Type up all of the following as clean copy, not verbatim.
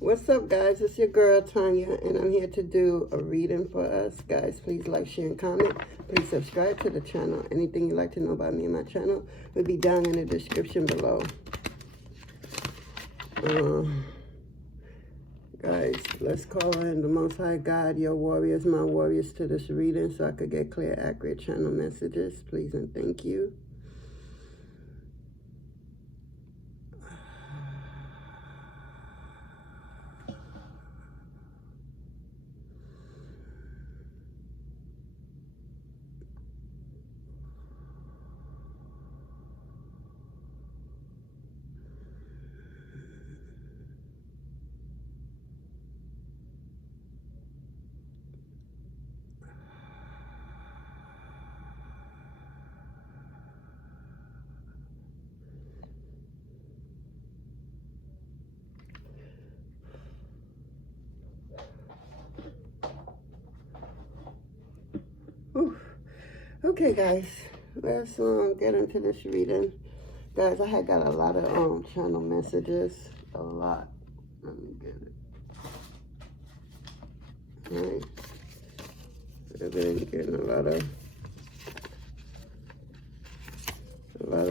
What's up, guys? It's your girl Tanya, and I'm here to do a reading for us. Guys, please like, share, and comment. Please subscribe to the channel. Anything you'd like to know about me and my channel will be down in the description below. Guys, let's call in the Most High God, your warriors, my warriors, to this reading so I could get clear, accurate channel messages. Please and thank you. Whew. Okay, guys, let's get into this reading. Guys, I had got a lot of channel messages. A lot. Let me get it. Alright. I've been getting a lot of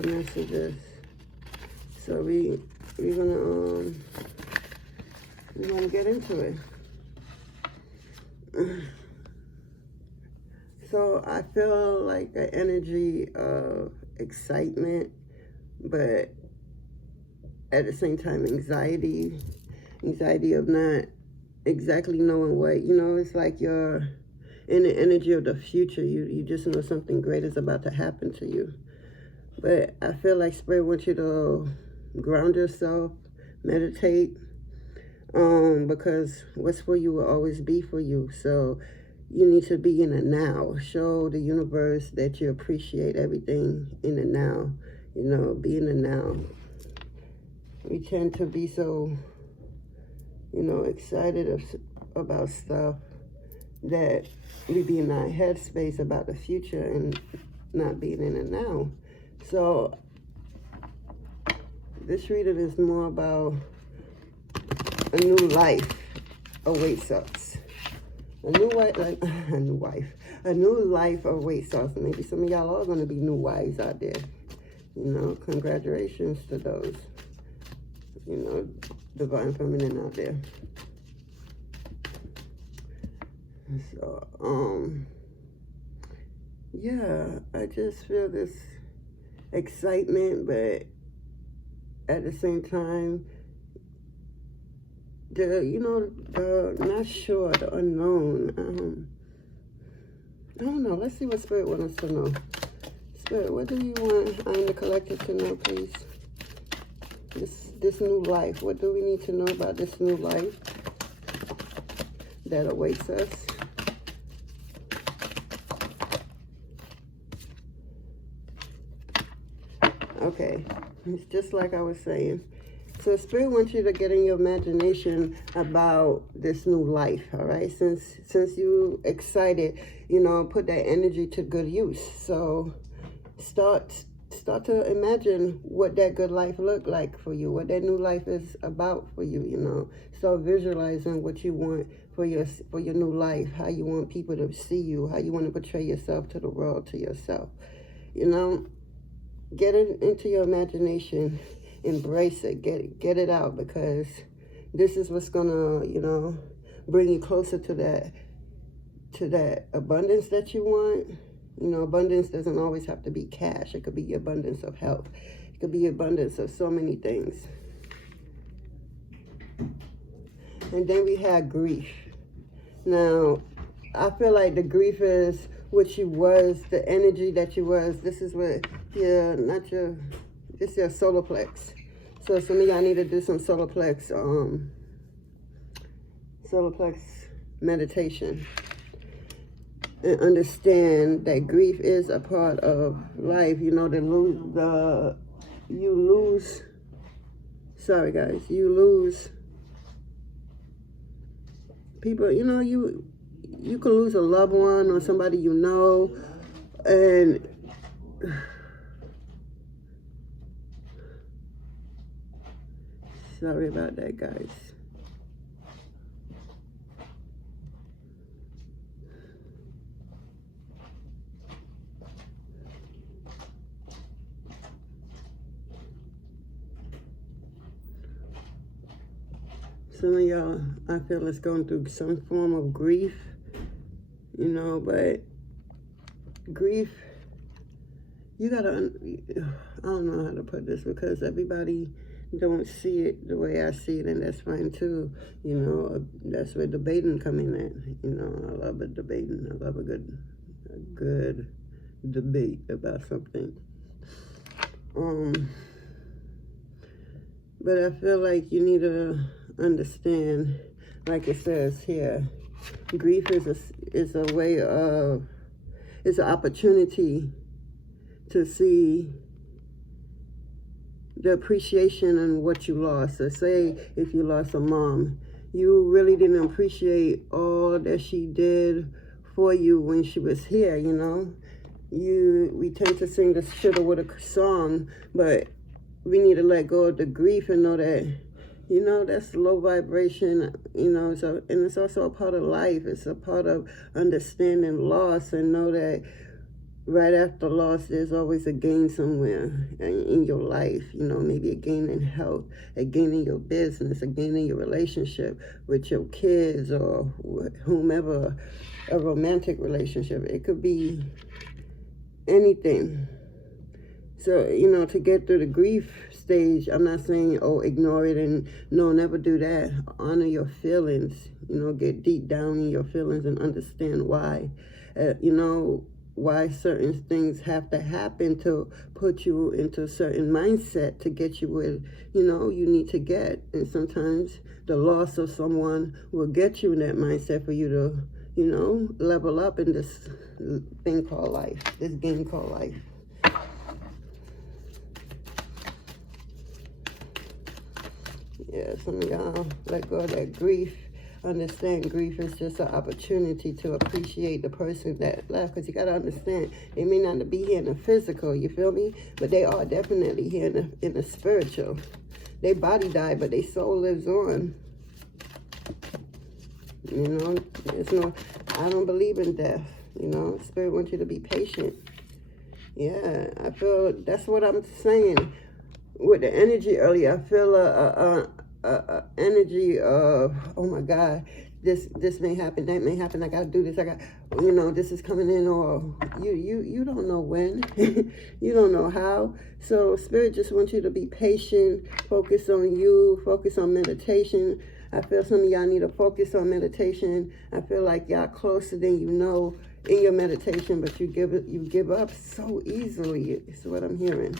messages. So we're gonna get into it. So I feel like an energy of excitement, but at the same time anxiety of not exactly knowing what, it's like you're in the energy of the future. You just know something great is about to happen to you. But I feel like Spirit wants you to ground yourself, meditate, because what's for you will always be for you. So you need to be in the now. Show the universe that you appreciate everything in the now. Be in the now. We tend to be so, excited about stuff that we be in our headspace about the future and not being in the now. So this reading is more about a new life awaits us. A new life awaits us. Maybe some of y'all are going to be new wives out there. Congratulations to those, divine feminine out there. So, yeah, I just feel this excitement, but at the same time, the not sure, the unknown. I don't know. Let's see what Spirit wants us to know. Spirit, what do you want I am the collective to know, please? This new life. What do we need to know about this new life that awaits us? Okay, it's just like I was saying. So Spirit wants you to get in your imagination about this new life, all right? Since you excited, put that energy to good use. So start to imagine what that good life look like for you, what that new life is about for you, Start visualizing what you want for your new life, how you want people to see you, how you want to portray yourself to the world, to yourself. Get it into your imagination. Embrace it, get it out, because this is what's gonna, bring you closer to that abundance that you want. Abundance doesn't always have to be cash. It could be abundance of health. It could be abundance of so many things. And then we have grief. Now, I feel like the grief is what you was, the energy that you was. This is what it's your solar plex. So some of y'all need to do some solar plex meditation. And understand that grief is a part of life. You lose people, you can lose a loved one or somebody and sorry about that, guys. Some of y'all, I feel, is going through some form of grief, you know, but grief, you gotta, I don't know how to put this, because everybody don't see it the way I see it, and that's fine too. You know, that's where debating come in at. You know, I love a debating. I love a good debate about something. But I feel like you need to understand, like it says here, grief is a way of, it's an opportunity to see the appreciation in what you lost. So say if you lost a mom, you really didn't appreciate all that she did for you when she was here, you know. We tend to sing the shoulda woulda song, but we need to let go of the grief and know that, you know, that's low vibration, you know. So, and it's also a part of life. It's a part of understanding loss, and know that right after loss, there's always a gain somewhere in your life. You know, maybe a gain in health, a gain in your business, a gain in your relationship with your kids or whomever, a romantic relationship. It could be anything. So, you know, to get through the grief stage, I'm not saying, oh, ignore it, and no, never do that. Honor your feelings, you know, get deep down in your feelings and understand why. You know, why certain things have to happen to put you into a certain mindset to get you where, you know, you need to get. And sometimes the loss of someone will get you in that mindset for you to, you know, level up in this thing called life, this game called life. Yeah, some of y'all let go of that grief. Understand grief is just an opportunity to appreciate the person that left, because you got to understand, they may not be here in the physical, you feel me? But they are definitely here in the spiritual. Their body died, but their soul lives on. You know, it's no, I don't believe in death. You know, Spirit wants you to be patient. Yeah, I feel that's what I'm saying. With the energy earlier, I feel a energy of, oh my God, this may happen, that may happen, I gotta do this, I got, you know, this is coming in, or you don't know when, you don't know how. So Spirit just wants you to be patient, focus on you, focus on meditation. I feel some of y'all need to focus on meditation. I feel like y'all closer than you know in your meditation, but you give up so easily, is what I'm hearing.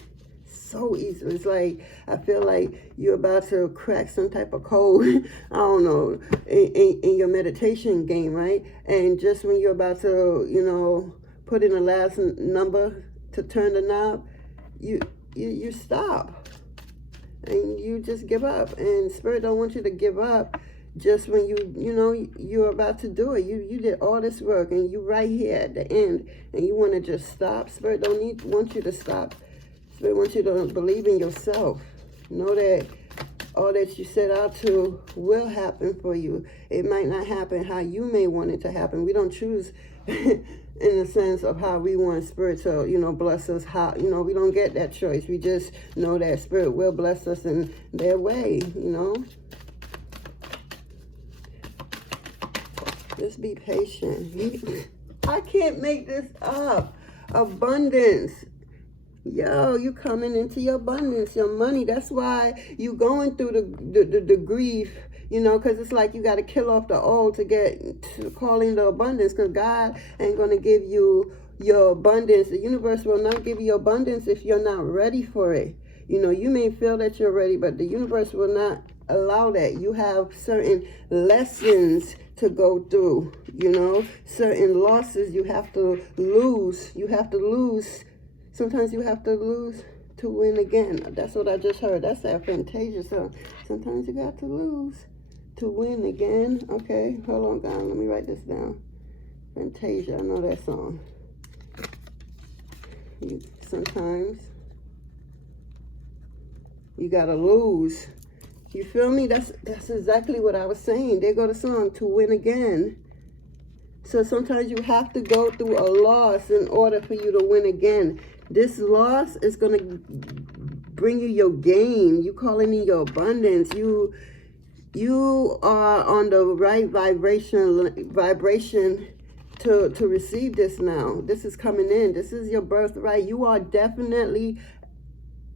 So easy. It's like, I feel like you're about to crack some type of code, I don't know, in your meditation game, right? And just when you're about to, you know, put in the last number to turn the knob, you stop. And you just give up. And Spirit don't want you to give up just when you know, you're about to do it. You did all this work, and you right here at the end, and you want to just stop. Spirit don't want you to stop. Spirit wants you to believe in yourself. Know that all that you set out to will happen for you. It might not happen how you may want it to happen. We don't choose in the sense of how we want Spirit to, you know, bless us. How, you know, we don't get that choice. We just know that Spirit will bless us in their way, you know. Just be patient. I can't make this up. Abundance. Yo, you coming into your abundance, your money. That's why you going through the grief, you know, because it's like you got to kill off the old to get to calling the abundance, because God ain't going to give you your abundance. The universe will not give you abundance if you're not ready for it. You know, you may feel that you're ready, but the universe will not allow that. You have certain lessons to go through, you know, certain losses you have to lose. You have to lose. Sometimes you have to lose to win again. That's what I just heard. That's that Fantasia song. Sometimes you got to lose to win again. Okay, hold on, guys. Let me write this down. Fantasia, I know that song. Sometimes you got to lose. You feel me? That's exactly what I was saying. There go the song, to win again. So sometimes you have to go through a loss in order for you to win again. This loss is going to bring you your gain. You calling in your abundance. You You are on the right vibration to receive this now. This is coming in. This is your birthright. You are definitely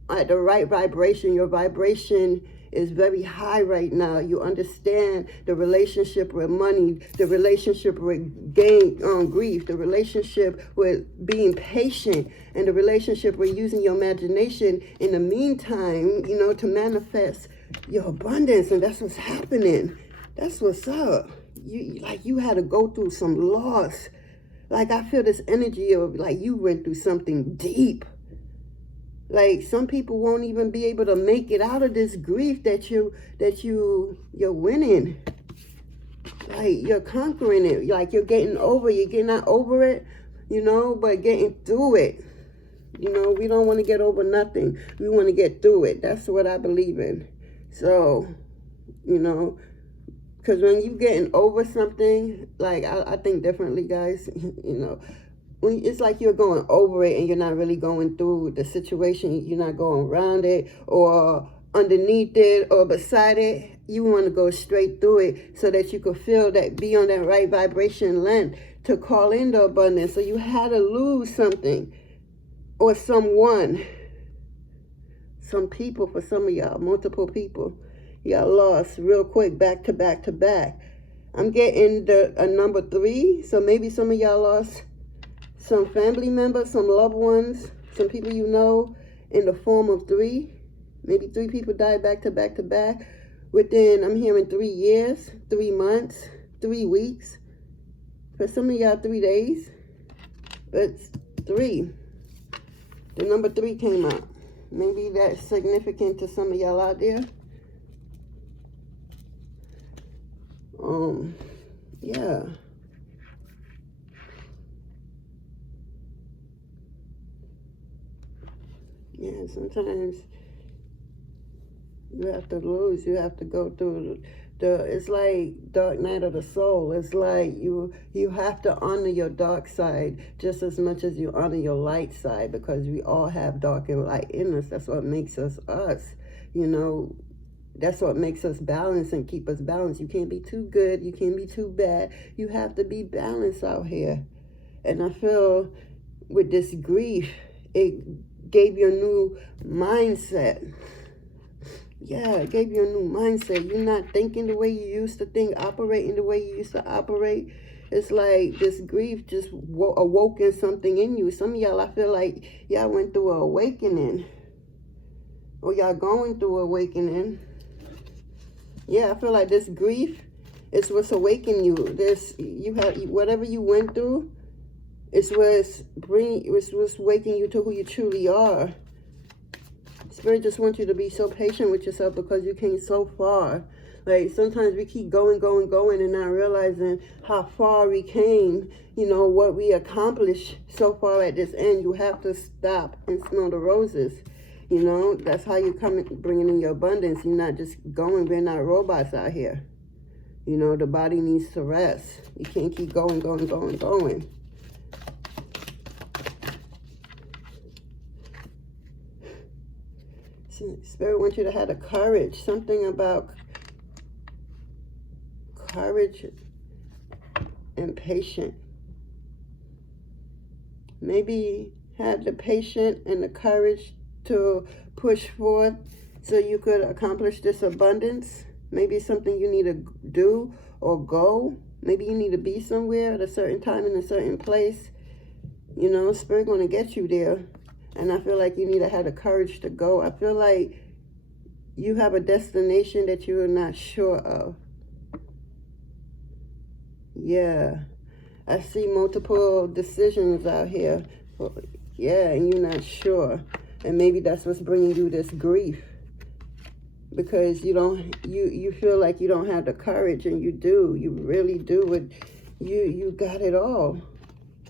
at the right vibration. Your vibration is very high right now. You understand the relationship with money, the relationship with grief, the relationship with being patient, and the relationship with using your imagination in the meantime, you know, to manifest your abundance. And that's what's happening. That's what's up. You had to go through some loss. Like, I feel this energy of like you went through something deep. Like, some people won't even be able to make it out of this grief that you're winning. Like, you're conquering it. Like, you're getting over it. You're getting not over it, you know, but getting through it. You know, we don't want to get over nothing. We want to get through it. That's what I believe in. So, you know, because when you're getting over something, like, I think differently, guys, you know. It's like you're going over it and you're not really going through the situation. You're not going around it or underneath it or beside it. You want to go straight through it so that you could feel that, be on that right vibration length to call in the abundance. So you had to lose something or someone, some people, for some of y'all, multiple people. Y'all lost real quick, back to back to back. I'm getting a number 3. So maybe some of y'all lost some family members, some loved ones, some people you know, in the form of 3. Maybe 3 people died back to back to back within, I'm hearing 3 years, 3 months, 3 weeks. For some of y'all, 3 days. But 3. The number 3 came out. Maybe that's significant to some of y'all out there. Yeah. Yeah, sometimes you have to lose. You have to go through it's like dark night of the soul. It's like you have to honor your dark side just as much as you honor your light side, because we all have dark and light in us. That's what makes us us. You know, that's what makes us balanced and keep us balanced. You can't be too good. You can't be too bad. You have to be balanced out here. And I feel with this grief, it gave you a new mindset. Yeah, it gave you a new mindset. You're not thinking the way you used to think, operating the way you used to operate. It's like this grief just awoken something in you. Some of y'all, I feel like y'all went through an awakening. Or y'all going through an awakening. Yeah, I feel like this grief is what's awakening you. You had whatever you went through. It's what's waking you to who you truly are. Spirit just wants you to be so patient with yourself because you came so far. Like, sometimes we keep going, and not realizing how far we came, you know, what we accomplished so far at this end. You have to stop and smell the roses. You know, that's how you come bringing in your abundance. You're not just going. We're not robots out here. You know, the body needs to rest. You can't keep going. Spirit wants you to have the courage. Something about courage and patience. Maybe have the patience and the courage to push forward so you could accomplish this abundance. Maybe something you need to do or go. Maybe you need to be somewhere at a certain time in a certain place. You know, Spirit going to get you there. And I feel like you need to have the courage to go. I feel like you have a destination that you are not sure of. Yeah. I see multiple decisions out here. Yeah, and you're not sure. And maybe that's what's bringing you this grief. Because you feel like you don't have the courage, and you do. You really do. You got it all.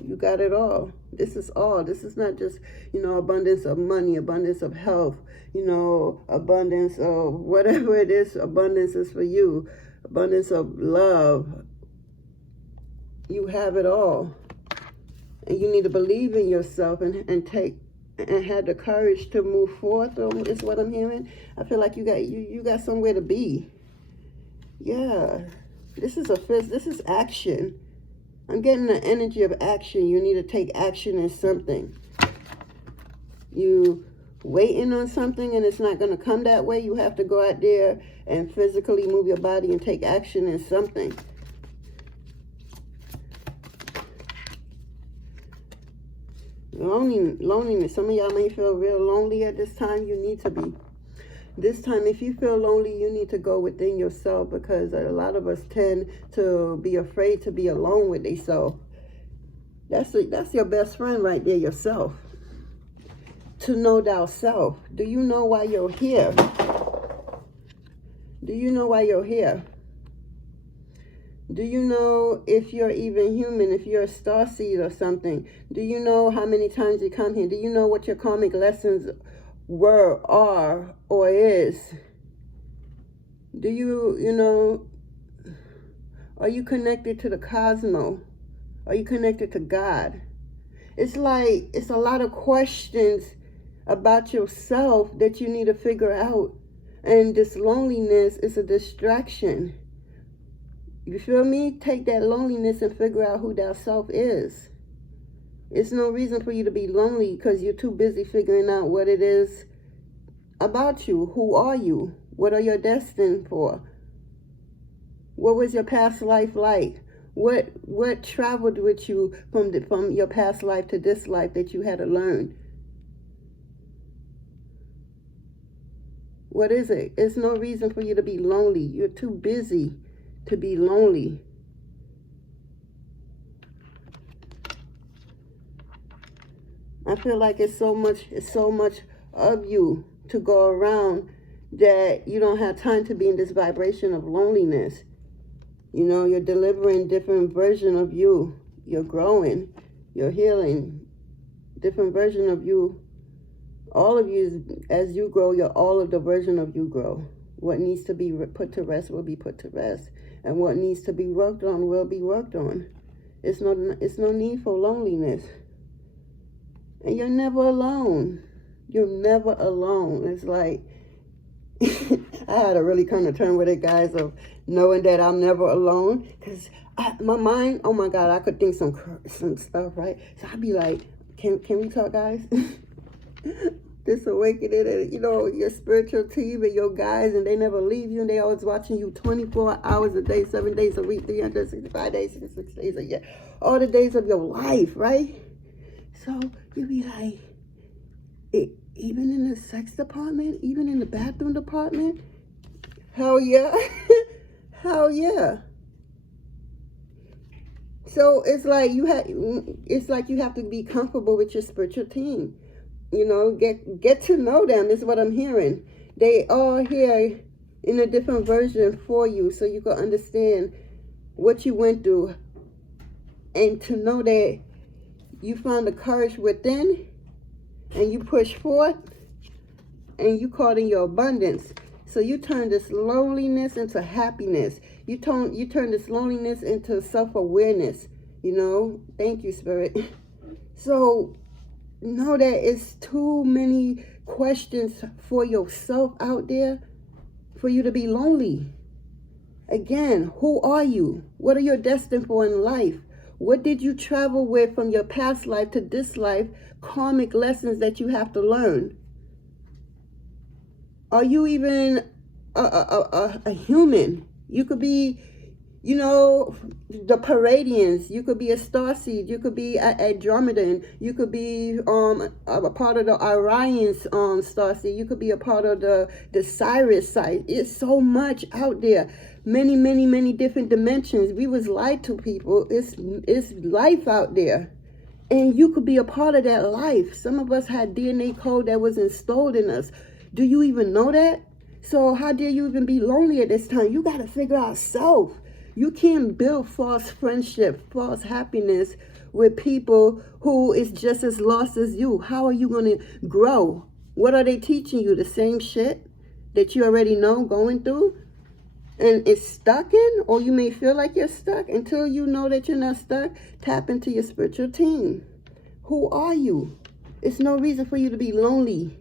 You got it all. This is all. This is not just, you know, abundance of money, abundance of health, you know, abundance of whatever it is. Abundance is for you. Abundance of love. You have it all. And you need to believe in yourself and have the courage to move forth. Is what I'm hearing. I feel like you got somewhere to be. Yeah. This is action. I'm getting the energy of action. You need to take action in something. You waiting on something and it's not going to come that way. You have to go out there and physically move your body and take action in something. Loneliness. Some of y'all may feel real lonely at this time. You need to be. This time, if you feel lonely, you need to go within yourself, because a lot of us tend to be afraid to be alone with themselves. That's your best friend right there, yourself. To know thyself. Do you know why you're here? Do you know why you're here? Do you know if you're even human, if you're a starseed or something? Do you know how many times you come here? Do you know what your karmic lessons were, are, or is? Do you know, are you connected to the cosmos? Are you connected to God? It's like, it's a lot of questions about yourself that you need to figure out. And this loneliness is a distraction. You feel me? Take that loneliness and figure out who that self is. It's no reason for you to be lonely because you're too busy figuring out what it is about you. Who are you? What are you destined for? What was your past life like? What traveled with you from your past life to this life that you had to learn? What is it? It's no reason for you to be lonely. You're too busy to be lonely. I feel like it's so much of you to go around that you don't have time to be in this vibration of loneliness. You know, you're delivering different version of you. You're growing. You're healing. Different version of you. All of you, as you grow, all of the version of you grow. What needs to be put to rest will be put to rest. And what needs to be worked on will be worked on. It's no need for loneliness. And you're never alone. You're never alone. It's like, I had to really come to terms with it, guys, of knowing that I'm never alone. Because my mind, oh my God, I could think some stuff, right? So I'd be like, can we talk, guys? This awakening, and you know, your spiritual team and your guys, and they never leave you, and they always watching you 24 hours a day, 7 days a week, 365 days, 66 days a year, all the days of your life, right? So you be like, even in the sex department, even in the bathroom department, hell yeah, hell yeah. So it's like you have to be comfortable with your spiritual team. You know, get to know them is what I'm hearing. They are here in a different version for you, so you can understand what you went through, and to know that you found the courage within, and you push forth, and you caught in your abundance. So you turn this loneliness into happiness. You turn this loneliness into self-awareness. You know, thank you, Spirit. So know that it's too many questions for yourself out there for you to be lonely. Again, who are you? What are you destined for in life? What did you travel with from your past life to this life? Karmic lessons that you have to learn. Are you even a human? You could be, you know, the Pleiadians. You could be a starseed. You could be a Andromedan. You could be a part of the Orion's starseed. You could be a part of the Sirius site. It's so much out there. Many, many, many different dimensions. We was lied to, people. It's life out there. And you could be a part of that life. Some of us had DNA code that was installed in us. Do you even know that? So how dare you even be lonely at this time? You got to figure out self. You can't build false friendship, false happiness with people who is just as lost as you. How are you going to grow? What are they teaching you? The same shit that you already know going through? And it's stuck in? Or you may feel like you're stuck. Until you know that you're not stuck, tap into your spiritual team. Who are you? It's no reason for you to be lonely.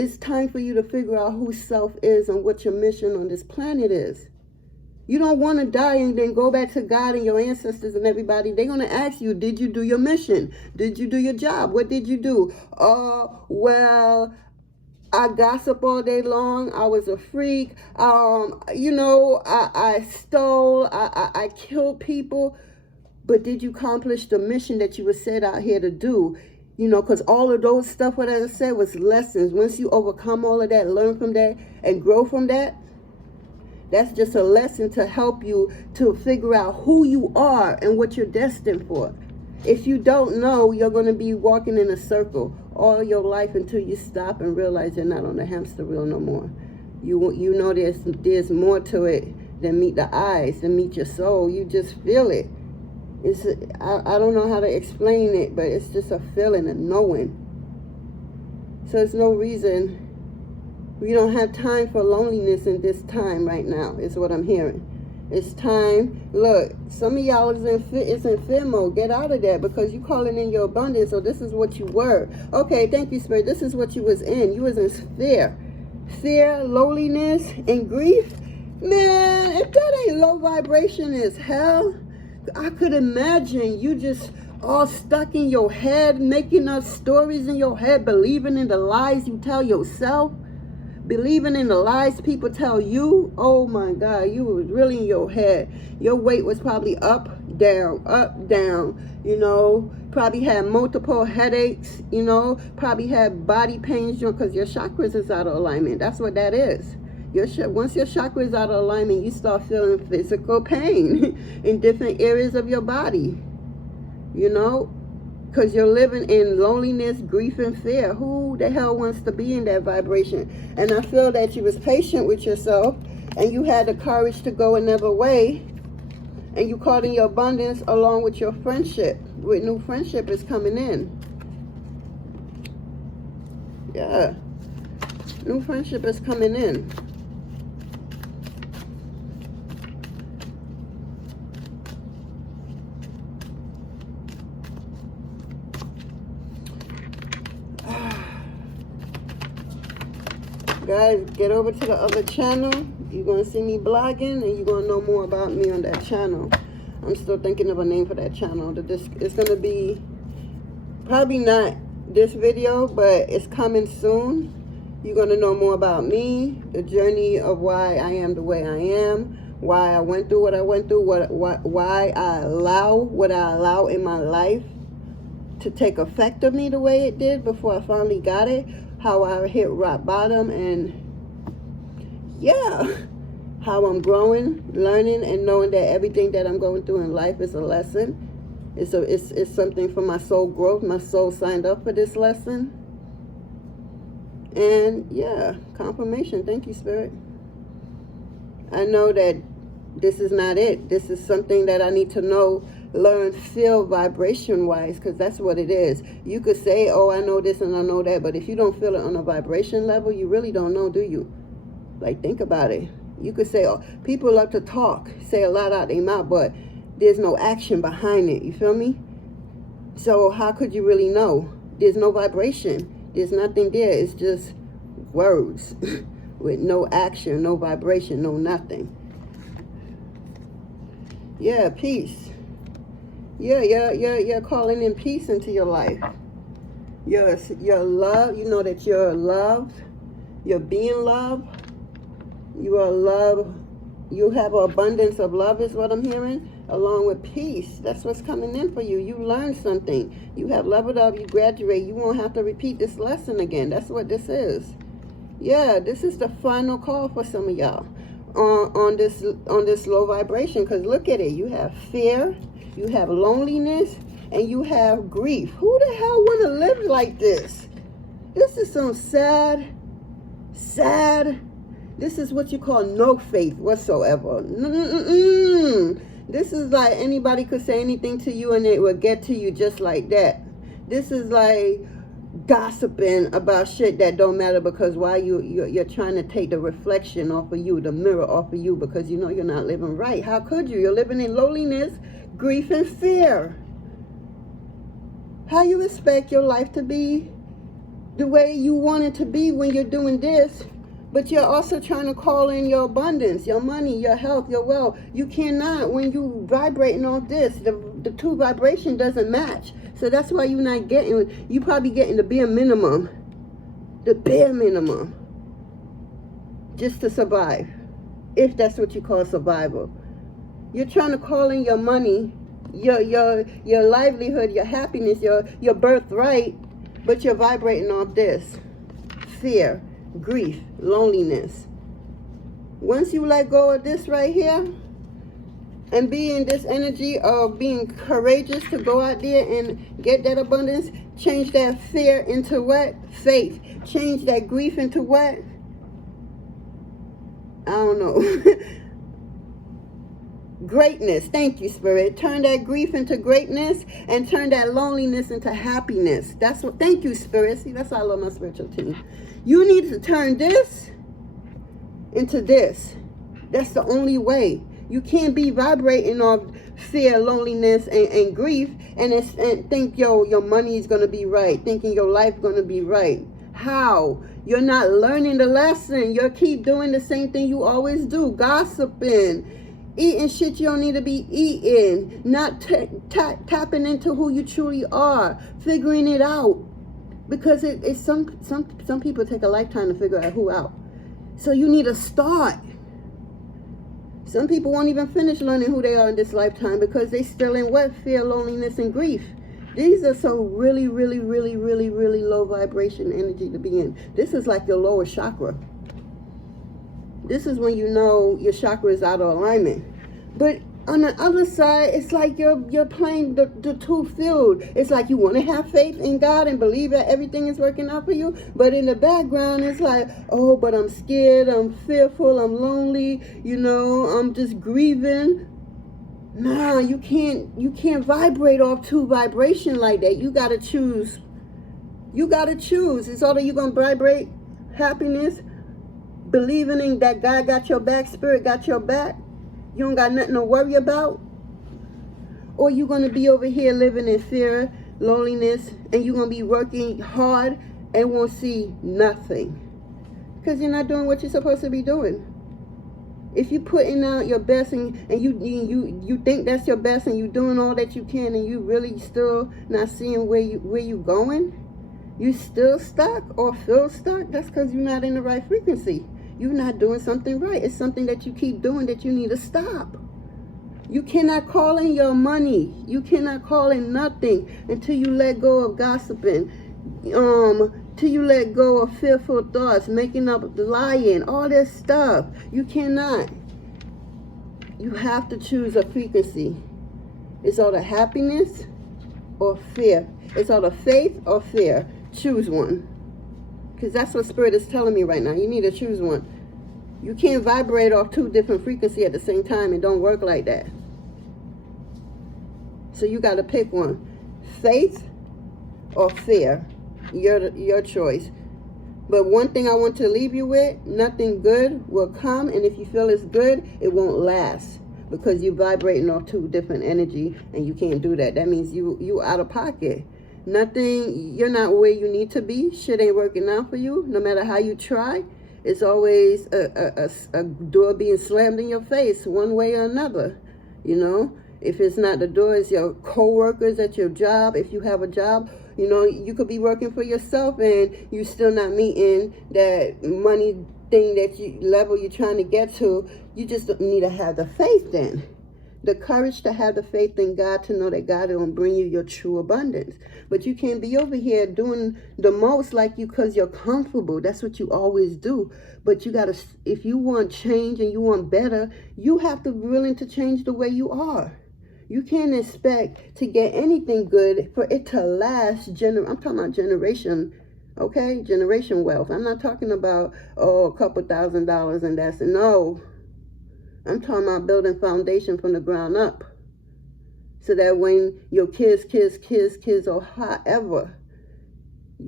It's time for you to figure out who self is and what your mission on this planet is. You don't want to die and then go back to God and your ancestors and everybody. They're going to ask you, did you do your mission? Did you do your job? What did you do? Well, I gossip all day long. I was a freak. I stole. I killed people. But did you accomplish the mission that you were set out here to do? Because all of those stuff, what I said, was lessons. Once you overcome all of that, learn from that, and grow from that, that's just a lesson to help you to figure out who you are and what you're destined for. If you don't know, you're going to be walking in a circle all your life until you stop and realize you're not on the hamster wheel no more. You know there's more to it than meet the eyes, than meet your soul. You just feel it. I don't know how to explain it, but it's just a feeling, a knowing. So there's no reason. We don't have time for loneliness in this time right now, is what I'm hearing. It's time. Look, some of y'all is in fear mode. Get out of that, because you calling in your abundance. So this is what you were. Okay, thank you, Spirit. This is what you was in. You was in fear. Fear, loneliness, and grief. Man, if that ain't low vibration as hell, I could imagine you just all stuck in your head, making up stories in your head, believing in the lies you tell yourself. Believing in the lies people tell you. Oh my God, you was really in your head. Your weight was probably up, down, probably had multiple headaches, probably had body pains, because your chakras is out of alignment. That's what that is. Once your chakra is out of alignment, you start feeling physical pain in different areas of your body, because you're living in loneliness, grief, and fear. Who the hell wants to be in that vibration? And I feel that you was patient with yourself, and you had the courage to go another way, and you caught in your abundance along with your friendship. With new friendship is coming in. Yeah. New friendship is coming in. Guys, get over to the other channel. You're going to see me blogging, and you're going to know more about me on that channel. I'm still thinking of a name for that channel. It's going to be probably not this video, but it's coming soon. You're going to know more about me, the journey of why I am the way I am, why I went through what I went through, why I allow what I allow in my life to take effect of me the way it did before I finally got it. How I hit rock bottom, and yeah, how I'm growing, learning, and knowing that everything that I'm going through in life is a lesson. It's something for my soul growth. My soul signed up for this lesson. And yeah, confirmation. Thank you, Spirit. I know that this is not it. This is something that I need to know, learn, feel vibration-wise, because that's what it is. You could say, oh, I know this and I know that, but if you don't feel it on a vibration level, you really don't know, do you? Like, think about it. You could say, oh, people love to talk, say a lot out their mouth, but there's no action behind it. You feel me? So how could you really know? There's no vibration. There's nothing there. It's just words with no action, no vibration, no nothing. Yeah, peace. Yeah, you're calling in peace into your life. You're loved. You know that you're loved. You're being loved. You are loved. You have an abundance of love is what I'm hearing, along with peace. That's what's coming in for you. You learned something. You have leveled up. You graduate. You won't have to repeat this lesson again. That's what this is. Yeah, this is the final call for some of y'all on this low vibration. Because look at it. You have fear. You have loneliness, and you have grief. Who the hell want to live like this? This is some sad. This is what you call no faith whatsoever. This is like anybody could say anything to you and it will get to you just like that. This is like gossiping about shit that don't matter, because why you're trying to take the reflection off of you, the mirror off of you, because you know you're not living right. How could you? You're living in loneliness, grief, and fear. How you expect your life to be the way you want it to be when you're doing this, but you're also trying to call in your abundance, your money, your health, your wealth. You cannot, when you vibrating on this, the two vibration doesn't match. So that's why you're not getting, you probably getting the bare minimum. The bare minimum. Just to survive. If that's what you call survival. You're trying to call in your money, your livelihood, your happiness, your birthright, but you're vibrating off this. Fear, grief, loneliness. Once you let go of this right here and be in this energy of being courageous to go out there and get that abundance, change that fear into what? Faith. Change that grief into what? I don't know. Greatness. Thank you, Spirit. Turn that grief into greatness and turn that loneliness into happiness. That's what. Thank you, Spirit. See, that's why I love my spiritual team. You need to turn this into this. That's the only way. You can't be vibrating off fear, loneliness, and grief and think your money is going to be right, thinking your life is going to be right. How? You're not learning the lesson. You keep doing the same thing you always do. Gossiping. Eating shit you don't need to be eating. Not tapping into who you truly are. Figuring it out. Because it's some people take a lifetime to figure out who out. So you need to start. Some people won't even finish learning who they are in this lifetime because they still in what? Fear, loneliness, and grief. These are some really, really, really, really, really low vibration energy to be in. This is like your lower chakra. This is when you know your chakra is out of alignment. But on the other side, it's like you're playing the two field. It's like you want to have faith in God and believe that everything is working out for you. But in the background, it's like, oh, but I'm scared, I'm fearful, I'm lonely, I'm just grieving. Nah, you can't vibrate off two vibration like that. You gotta choose. You gotta choose. It's either you're gonna vibrate happiness, believing in that God got your back, spirit got your back. You don't got nothing to worry about. Or you're going to be over here living in fear, loneliness, and you're going to be working hard and won't see nothing. Because you're not doing what you're supposed to be doing. If you're putting out your best and you think that's your best and you're doing all that you can and you really still not seeing where you going, you still stuck or feel stuck, that's because you're not in the right frequency. You're not doing something right. It's something that you keep doing that you need to stop. You cannot call in your money. You cannot call in nothing until you let go of gossiping. Till you let go of fearful thoughts, making up, lying, all this stuff. You cannot. You have to choose a frequency. It's either happiness or fear. It's either faith or fear. Choose one. Because that's what Spirit is telling me right now. You need to choose one. You can't vibrate off two different frequencies at the same time. It don't work like that. So you got to pick one. Faith or fear. Your choice. But one thing I want to leave you with, nothing good will come. And if you feel it's good, it won't last. Because you're vibrating off two different energy. And you can't do that. That means you out of pocket. Nothing, you're not where you need to be. Shit ain't working out for you. No matter how you try, it's always a door being slammed in your face one way or another. If it's not the door, it's your co-workers at your job. If you have a job, you could be working for yourself and you still not meeting that money thing level you're trying to get to. You just need to have the faith then. The courage to have the faith in God to know that God is going to bring you your true abundance. But you can't be over here doing the most like you because you're comfortable. That's what you always do. But you got to, if you want change and you want better, you have to be willing to change the way you are. You can't expect to get anything good for it to last. I'm talking about generation, okay? Generation wealth. I'm not talking about, a couple $1,000s and that's, no. I'm talking about building foundation from the ground up. So that when your kids, or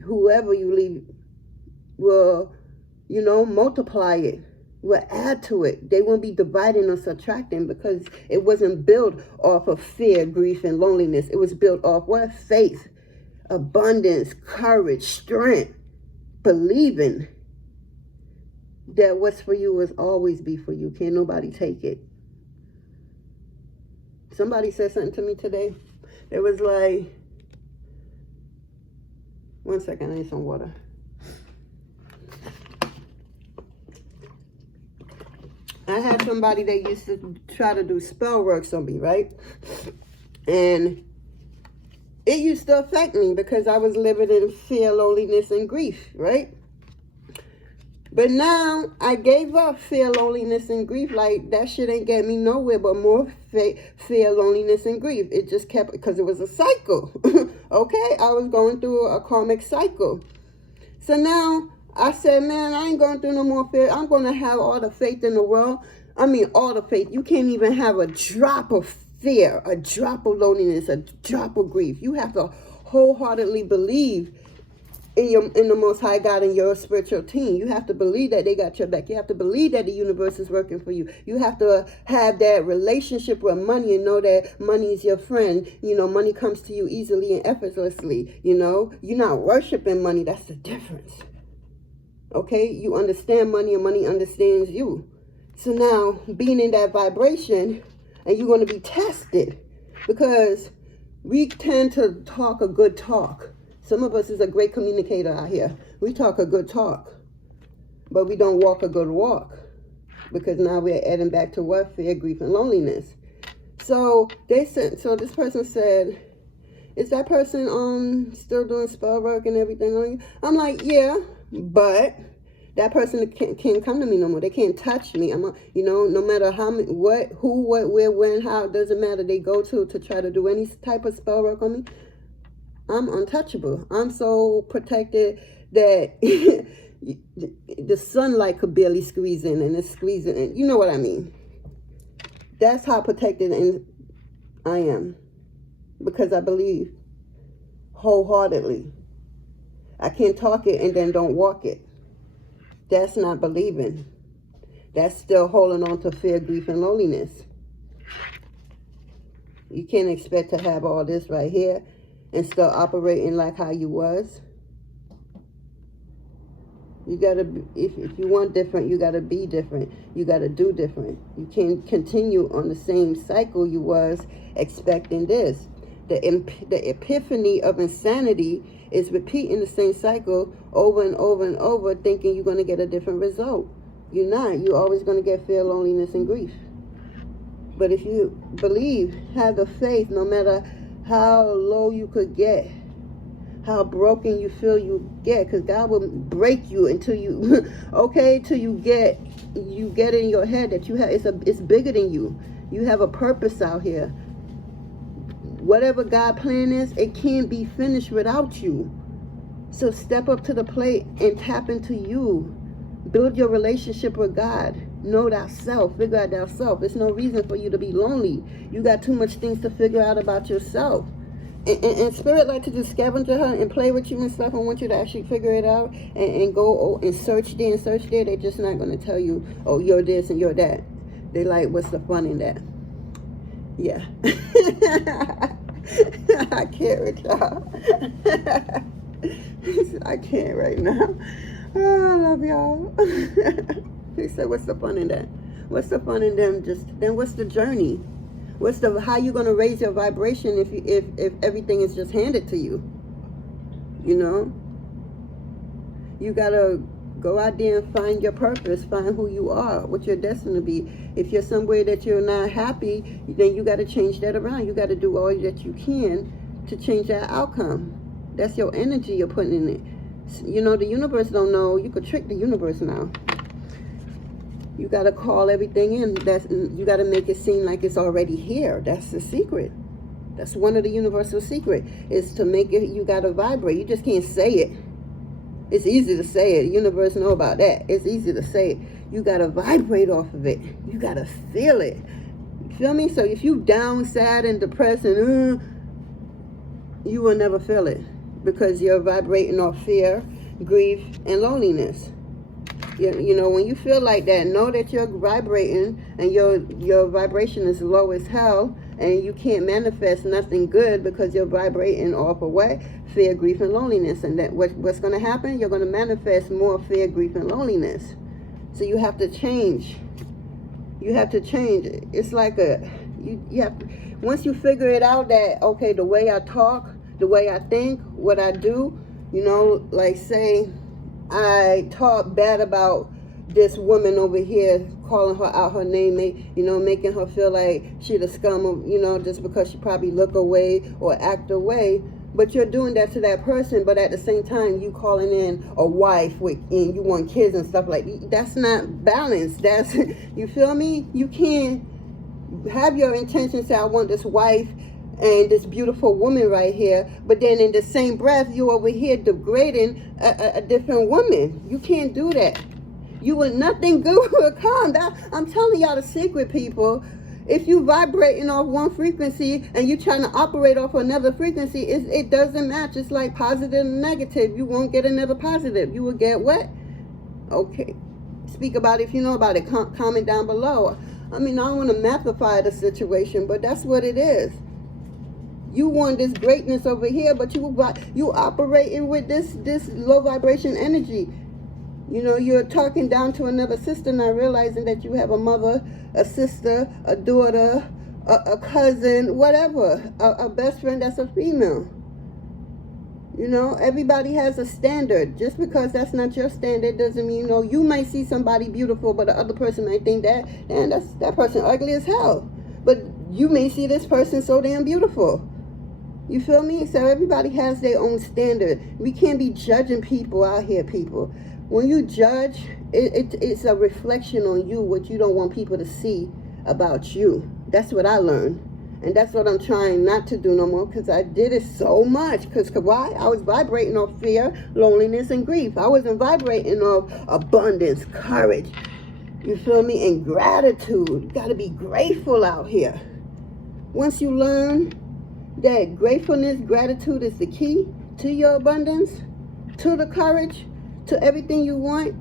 whoever you leave, will, multiply it, will add to it. They won't be dividing or subtracting because it wasn't built off of fear, grief, and loneliness. It was built off what? Faith, abundance, courage, strength. believing that what's for you will always be for you. Can't nobody take it. Somebody said something to me today. It was like, one second, I need some water. I had somebody that used to try to do spell works on me, right? And it used to affect me because I was living in fear, loneliness, and grief, right? But now I gave up fear, loneliness, and grief. Like, that shit ain't get me nowhere but more fear, loneliness, and grief. It just kept, because it was a cycle. Okay? I was going through a karmic cycle. So now I said, man, I ain't going through no more fear. I'm going to have all the faith in the world. I mean, all the faith. You can't even have a drop of fear, a drop of loneliness, a drop of grief. You have to wholeheartedly believe in the Most High God and your spiritual team. You have to believe that they got your back. You have to believe that the universe is working for you. You have to have that relationship with money and know that money is your friend. You know, money comes to you easily and effortlessly. You know, you're not worshiping money. That's the difference. Okay? You understand money and money understands you. So now, being in that vibration, and you're going to be tested, because we tend to talk a good talk. Some of us is a great communicator out here. We talk a good talk, but we don't walk a good walk, because now we're adding back to what? Fear, grief, and loneliness. So they said. So this person said, "Is that person still doing spell work and everything on you?" I'm like, yeah, but that person can't come to me no more. They can't touch me. No matter how many, what, who, what, where, when, how, it doesn't matter. They go to try to do any type of spell work on me. I'm untouchable. I'm so protected that the sunlight could barely squeeze in, and it's squeezing in. You know what I mean? That's how protected I am, because I believe wholeheartedly. I can't talk it and then don't walk it. That's not believing. That's still holding on to fear, grief, and loneliness. You can't expect to have all this right here and still operating like how you was. You gotta, if you want different, you gotta be different. You gotta do different. You can't continue on the same cycle you was expecting this. The epiphany of insanity is repeating the same cycle over and over and over, thinking you're gonna get a different result. You're not. You're always gonna get fear, loneliness, and grief. But if you believe, have the faith, no matter how low you could get, how broken you feel you get, because God will break you until you, okay, till you get in your head that you have, it's bigger than you. You have a purpose out here. Whatever God's plan is, it can't be finished without you. So step up to the plate and tap into you. Build your relationship with God. Know thyself. Figure out thyself. There's no reason for you to be lonely. You got too much things to figure out about yourself. And Spirit like to just scavenger hunt and play with you and stuff. I want you to actually figure it out and go and search there and search there. They're just not going to tell you, oh, you're this and you're that. They like, what's the fun in that? Yeah. I can't with y'all. I can't right now. Oh, I love y'all. He said, what's the fun in that? What's the fun in them? Then what's the journey? How you gonna raise your vibration if everything is just handed to you? You know? You gotta go out there and find your purpose, find who you are, what you're destined to be. If you're somewhere that you're not happy, then you gotta change that around. You gotta do all that you can to change that outcome. That's your energy you're putting in it. You know, the universe don't know. You could trick the universe now. You got to call everything in. You got to make it seem like it's already here. That's the secret. That's one of the universal secret, is to make it, you got to vibrate. You just can't say it. It's easy to say it. The universe know about that. It's easy to say it. You got to vibrate off of it. You got to feel it. You feel me? So if you down, sad, and depressed, and you will never feel it, because you're vibrating off fear, grief, and loneliness. You know, when you feel like that, know that you're vibrating and your vibration is low as hell, and you can't manifest nothing good because you're vibrating off of what? Fear, grief, and loneliness. And that what's going to happen? You're going to manifest more fear, grief, and loneliness. So you have to change. You have to change. It's like you have to, once you figure it out that, okay, the way I talk, the way I think, what I do, you know, like say I talk bad about this woman over here, calling her out her name, you know, making her feel like she the scum of, you know, just because she probably look away or act away. But you're doing that to that person, but at the same time, you calling in a wife and you want kids and stuff like that. That's not balanced. That's, you feel me? You can't have your intention, say, I want this wife and this beautiful woman right here, but then in the same breath, you over here degrading a different woman. You can't do that. You will, nothing good will come. I'm telling y'all the secret, people. If you vibrating off one frequency and you trying to operate off another frequency, it doesn't match. It's like positive and negative. You won't get another positive. You will get what? Okay. Speak about it if you know about it. Comment down below. I mean, I don't want to magnify the situation, but that's what it is. You want this greatness over here, but you operating with this low vibration energy. You know, you're talking down to another sister, not realizing that you have a mother, a sister, a daughter, a cousin, whatever, a best friend that's a female. You know, everybody has a standard. Just because that's not your standard doesn't mean, you know, you might see somebody beautiful, but the other person might think that, and that person ugly as hell. But you may see this person so damn beautiful. You feel me? So everybody has their own standard. We can't be judging people out here, people. When you judge, it's a reflection on you, what you don't want people to see about you. That's what I learned. And that's what I'm trying not to do no more, because I did it so much. Because why? I was vibrating off fear, loneliness, and grief. I wasn't vibrating off abundance, courage. You feel me? And gratitude. You got to be grateful out here. Once you learn that gratefulness, gratitude is the key to your abundance, to the courage, to everything you want,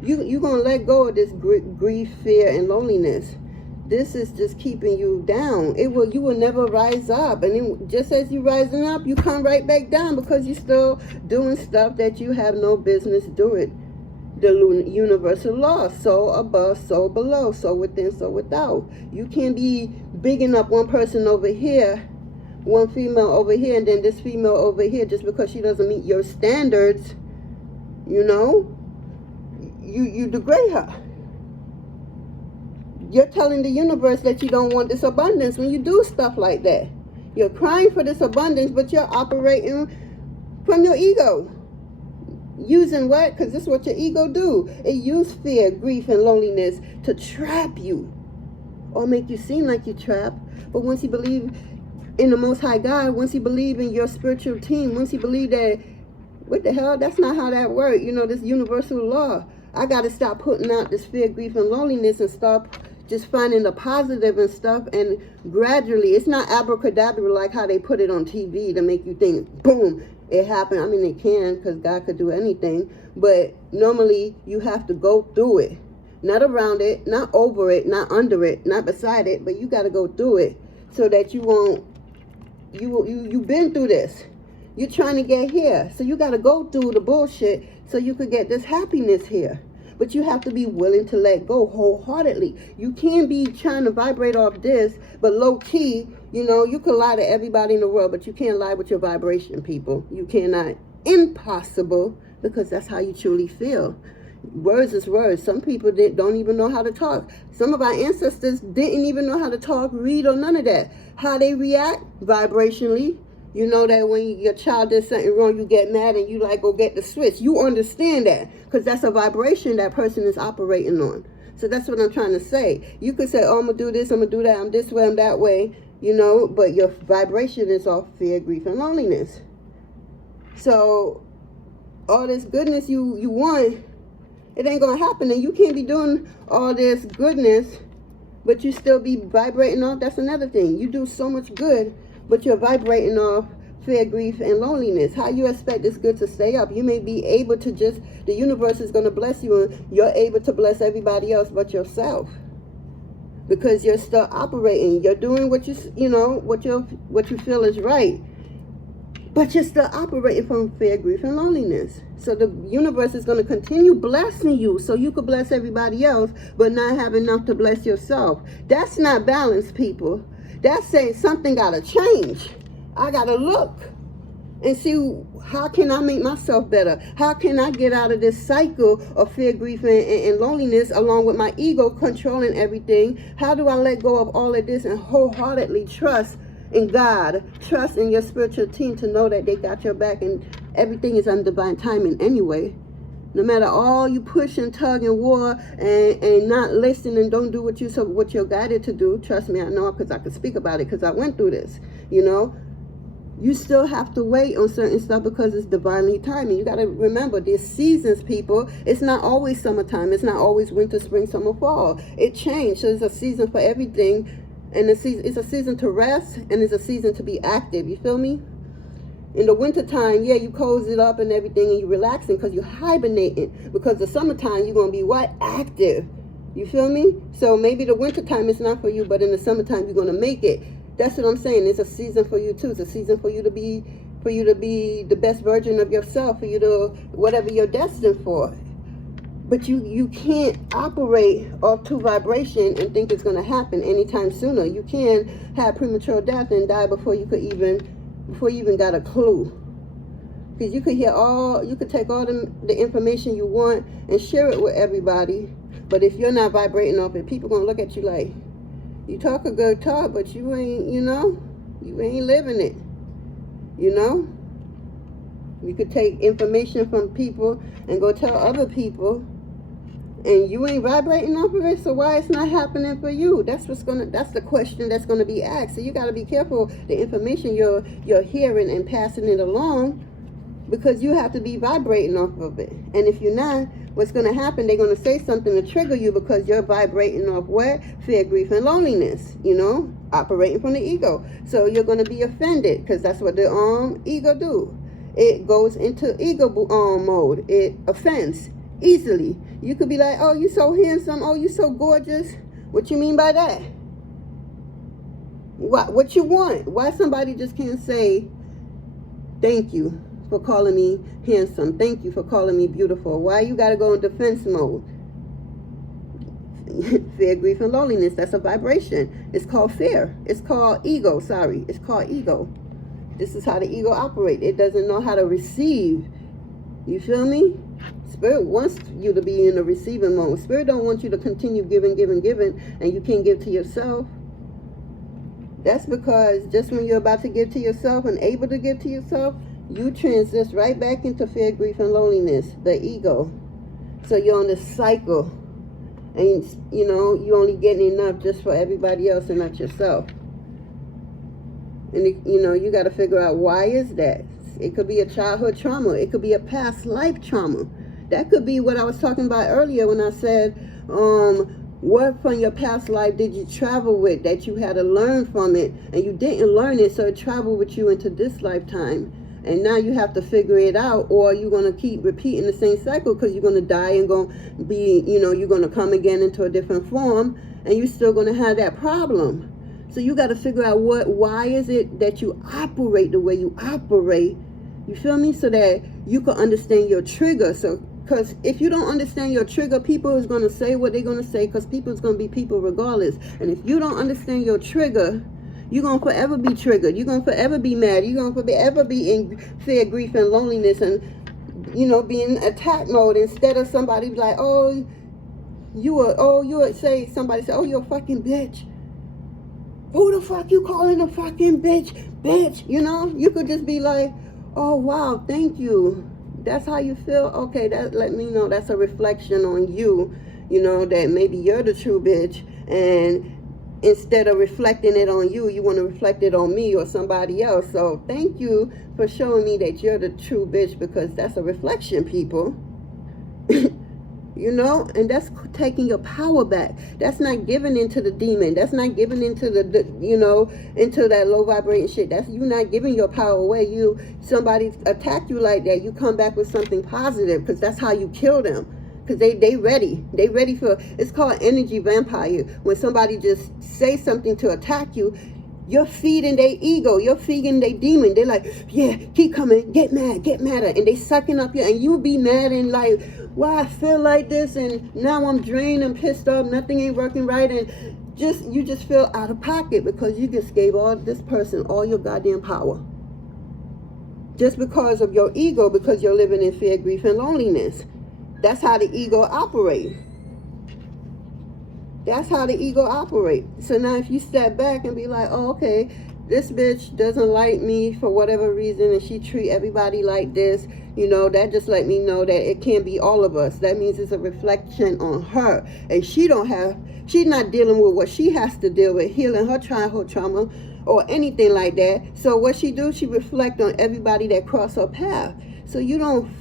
you're going to let go of this grief, fear, and loneliness. This is just keeping you down. You will never rise up. And then just as you rising up, you come right back down because you're still doing stuff that you have no business doing. The universal law, so above, so below, so within, so without. You can't be bigging up one person over here, one female over here, and then this female over here just because she doesn't meet your standards. You know, you degrade her. You're telling the universe that you don't want this abundance when you do stuff like that. You're crying for this abundance, but you're operating from your ego. Using what? Because this is what your ego do. It use fear, grief, and loneliness to trap you. Or make you seem like you're trapped. But once you believe in the Most High God, once you believe in your spiritual team, once you believe that, what the hell, that's not how that works. You know, this universal law. I got to stop putting out this fear, grief, and loneliness and stop just finding the positive and stuff. And gradually, it's not abracadabra like how they put it on TV to make you think, boom, it happened. I mean, it can, because God could do anything. But normally, you have to go through it. Not around it, not over it, not under it, not beside it. But you got to go through it so that you won't, you've been through this. You're trying to get here. So you got to go through the bullshit so you could get this happiness here. But you have to be willing to let go wholeheartedly. You can't be trying to vibrate off this, but low key, you know, you can lie to everybody in the world, but you can't lie with your vibration, people. You cannot. Impossible, because that's how you truly feel. Words is words. Some people don't even know how to talk. Some of our ancestors didn't even know how to talk, read, or none of that. How they react? Vibrationally. You know that when your child does something wrong, you get mad and you like, go get the switch. You understand that because that's a vibration that person is operating on. So that's what I'm trying to say. You could say, oh, I'm going to do this, I'm going to do that, I'm this way, I'm that way, you know, but your vibration is off fear, grief, and loneliness. So all this goodness you want, it ain't going to happen. And you can't be doing all this goodness, but you still be vibrating off. That's another thing. You do so much good, but you're vibrating off fear, grief, and loneliness. How you expect this good to stay up? You may be able to just, the universe is going to bless you and you're able to bless everybody else but yourself. because you're still operating. You're doing what what you feel is right, but you're still operating from fear, grief, and loneliness. So the universe is going to continue blessing you so you could bless everybody else, but not have enough to bless yourself. That's not balance, people. That's saying something got to change. I got to look and see, how can I make myself better? How can I get out of this cycle of fear, grief, and loneliness, along with my ego controlling everything? How do I let go of all of this and wholeheartedly trust in God, trust in your spiritual team to know that they got your back and everything is on divine timing anyway? No matter all you push and tug and war and not listen and don't do what you're guided to do, trust me, I know, because I can speak about it, because I went through this, you still have to wait on certain stuff because it's divinely timing. You got to remember, there's seasons, people. It's not always summertime. It's not always winter, spring, summer, fall. It changed. So there's a season for everything. And it's a season to rest, and it's a season to be active. You feel me? In the wintertime, yeah, you cozy it up and everything, and you're relaxing because you're hibernating. Because the summertime, you're going to be what? Active. You feel me? So maybe the wintertime is not for you, but in the summertime, you're going to make it. That's what I'm saying. It's a season for you too. It's a season for you to be the best version of yourself, for you to whatever you're destined for. But you can't operate off to vibration and think it's going to happen anytime sooner. You can't have premature death and die before you even got a clue. Because you could take all the information you want and share it with everybody. But if you're not vibrating off it, people going to look at you like, you talk a good talk, but you ain't, you ain't living it. You could take information from people and go tell other people, and you ain't vibrating off of it, so why it's not happening for you? That's the question that's gonna be asked. So you gotta be careful the information you're hearing and passing it along, because you have to be vibrating off of it. And if you're not, what's going to happen, they're going to say something to trigger you because you're vibrating off what? Fear, grief, and loneliness, operating from the ego. So you're going to be offended because that's what the ego do. It goes into ego mode. It offends easily. You could be like, oh, you so handsome. Oh, you so gorgeous. What you mean by that? What you want? Why somebody just can't say, thank you for calling me handsome. Thank you for calling me beautiful. Why you got to go in defense mode? Fear, grief, and loneliness. That's a vibration. It's called fear. It's called ego. Sorry. It's called ego. This is how the ego operates. It doesn't know how to receive. You feel me? Spirit wants you to be in the receiving mode. Spirit don't want you to continue giving, and you can't give to yourself. That's because just when you're about to give to yourself and able to give to yourself, you transition right back into fear, grief, and loneliness, the ego. So you're on this cycle, and you're only getting enough just for everybody else and not yourself. And you got to figure out, why is that? It could be a childhood trauma. It could be a past life trauma. That could be what I was talking about earlier when I said, what from your past life did you travel with that you had to learn from it, and you didn't learn it, so it traveled with you into this lifetime. And now you have to figure it out, or you're going to keep repeating the same cycle, because you're going to die and going to be, you're going to come again into a different form, and you're still going to have that problem. So you got to figure out why is it that you operate the way you operate, you feel me? So that you can understand your trigger. So, because if you don't understand your trigger, people is going to say what they're going to say, because people is going to be people regardless. And if you don't understand your trigger, you're going to forever be triggered. You're going to forever be mad. You're going to forever be in fear, grief, and loneliness, and, be in attack mode, instead of somebody like, somebody say, oh, you're a fucking bitch. Who the fuck you calling a fucking bitch? Bitch, you could just be like, oh, wow, thank you. That's how you feel? Okay, that let me know that's a reflection on you, that maybe you're the true bitch, and instead of reflecting it on you, you want to reflect it on me or somebody else. So thank you for showing me that you're the true bitch, because that's a reflection, people. And that's taking your power back. That's not giving into the demon. That's not giving into into that low vibrating shit. That's you not giving your power away. Somebody attack you like that, you come back with something positive, because that's how you kill them. Because they ready. They ready for, it's called energy vampire. When somebody just say something to attack you, you're feeding their ego. You're feeding their demon. They're like, yeah, keep coming. Get madder. And they sucking up you. And you be mad and like, why I feel like this. And now I'm drained and pissed off. Nothing ain't working right. And you just feel out of pocket because you just gave all this person all your goddamn power. Just because of your ego, because you're living in fear, grief, and loneliness. That's how the ego operates. That's how the ego operates. So now if you step back and be like, oh, okay, this bitch doesn't like me for whatever reason and she treat everybody like this, you know, that just let me know that it can't be all of us. That means it's a reflection on her. And she's not dealing with what she has to deal with, healing her childhood trauma or anything like that. So what she do, she reflect on everybody that cross her path. So you don't,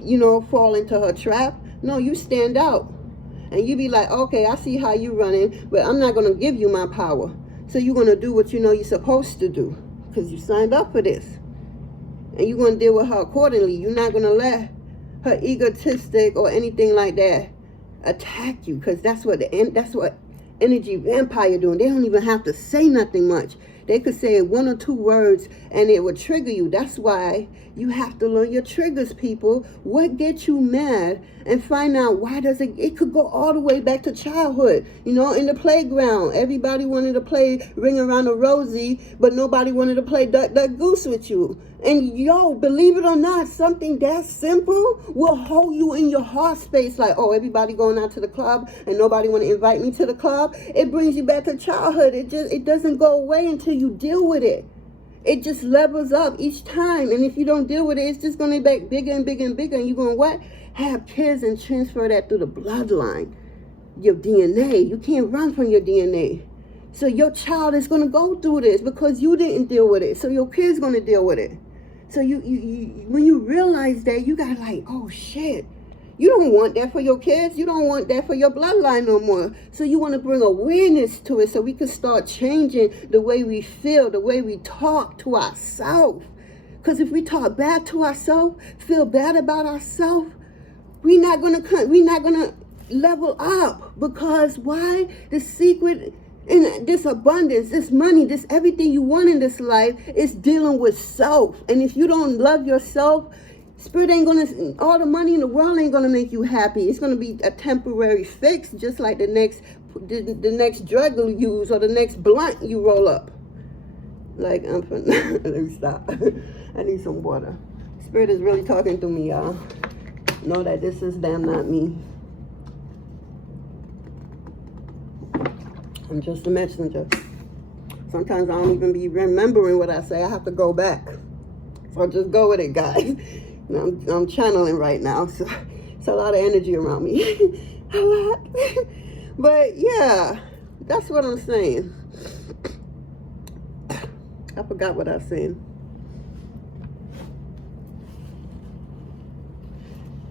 you know, fall into her trap. No, you stand out. And you be like, okay, I see how you running, but I'm not going to give you my power. So you're going to do what you know you're supposed to do because you signed up for this. And you're going to deal with her accordingly. You're not going to let her egotistic or anything like that attack you, because that's what energy vampire doing. They don't even have to say nothing much. They could say 1 or 2 words and it would trigger you. That's why you have to learn your triggers, people. What gets you mad, and find out why does it could go all the way back to childhood. You know, in the playground, everybody wanted to play Ring Around the Rosie, but nobody wanted to play Duck Duck Goose with you. And yo, believe it or not, something that simple will hold you in your heart space. Like, oh, everybody going out to the club and nobody want to invite me to the club. It brings you back to childhood. It doesn't go away until you deal with it. It just levels up each time. And if you don't deal with it, it's just going to get bigger and bigger and bigger. And you're going to what? Have kids and transfer that through the bloodline. Your DNA. You can't run from your DNA. So your child is going to go through this because you didn't deal with it. So your kid's going to deal with it. So you when you realize that, you got like, oh shit, you don't want that for your kids. You don't want that for your bloodline no more. So you want to bring awareness to it so we can start changing the way we feel, the way we talk to ourselves. Because if we talk bad to ourselves, feel bad about ourselves, we're not gonna level up. Because why? The secret in this abundance, this money, this everything you want in this life is dealing with self. And if you don't love yourself, Spirit ain't gonna, all the money in the world ain't gonna make you happy. It's gonna be a temporary fix, just like the next drug you use or the next blunt you roll up. Like, let me stop. I need some water. Spirit is really talking to me, y'all. Know that this is damn not me. I'm just a messenger. Sometimes I don't even be remembering what I say. I have to go back. So just go with it, guys. I'm channeling right now, so it's a lot of energy around me. A lot. But yeah, that's what I'm saying. I forgot what I was saying.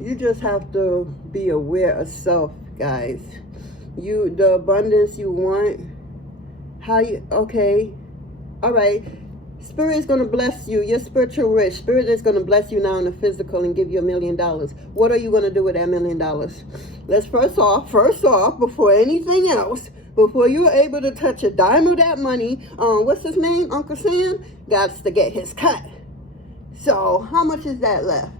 You just have to be aware of self, guys. The abundance you want, okay, all right, Spirit is going to bless you. You're spiritual rich. Spirit is going to bless you now in the physical and give you $1 million. What are you going to do with that $1 million? Let's first off, before anything else, before you're able to touch a dime of that money, what's his name? Uncle Sam got to get his cut. So how much is that left?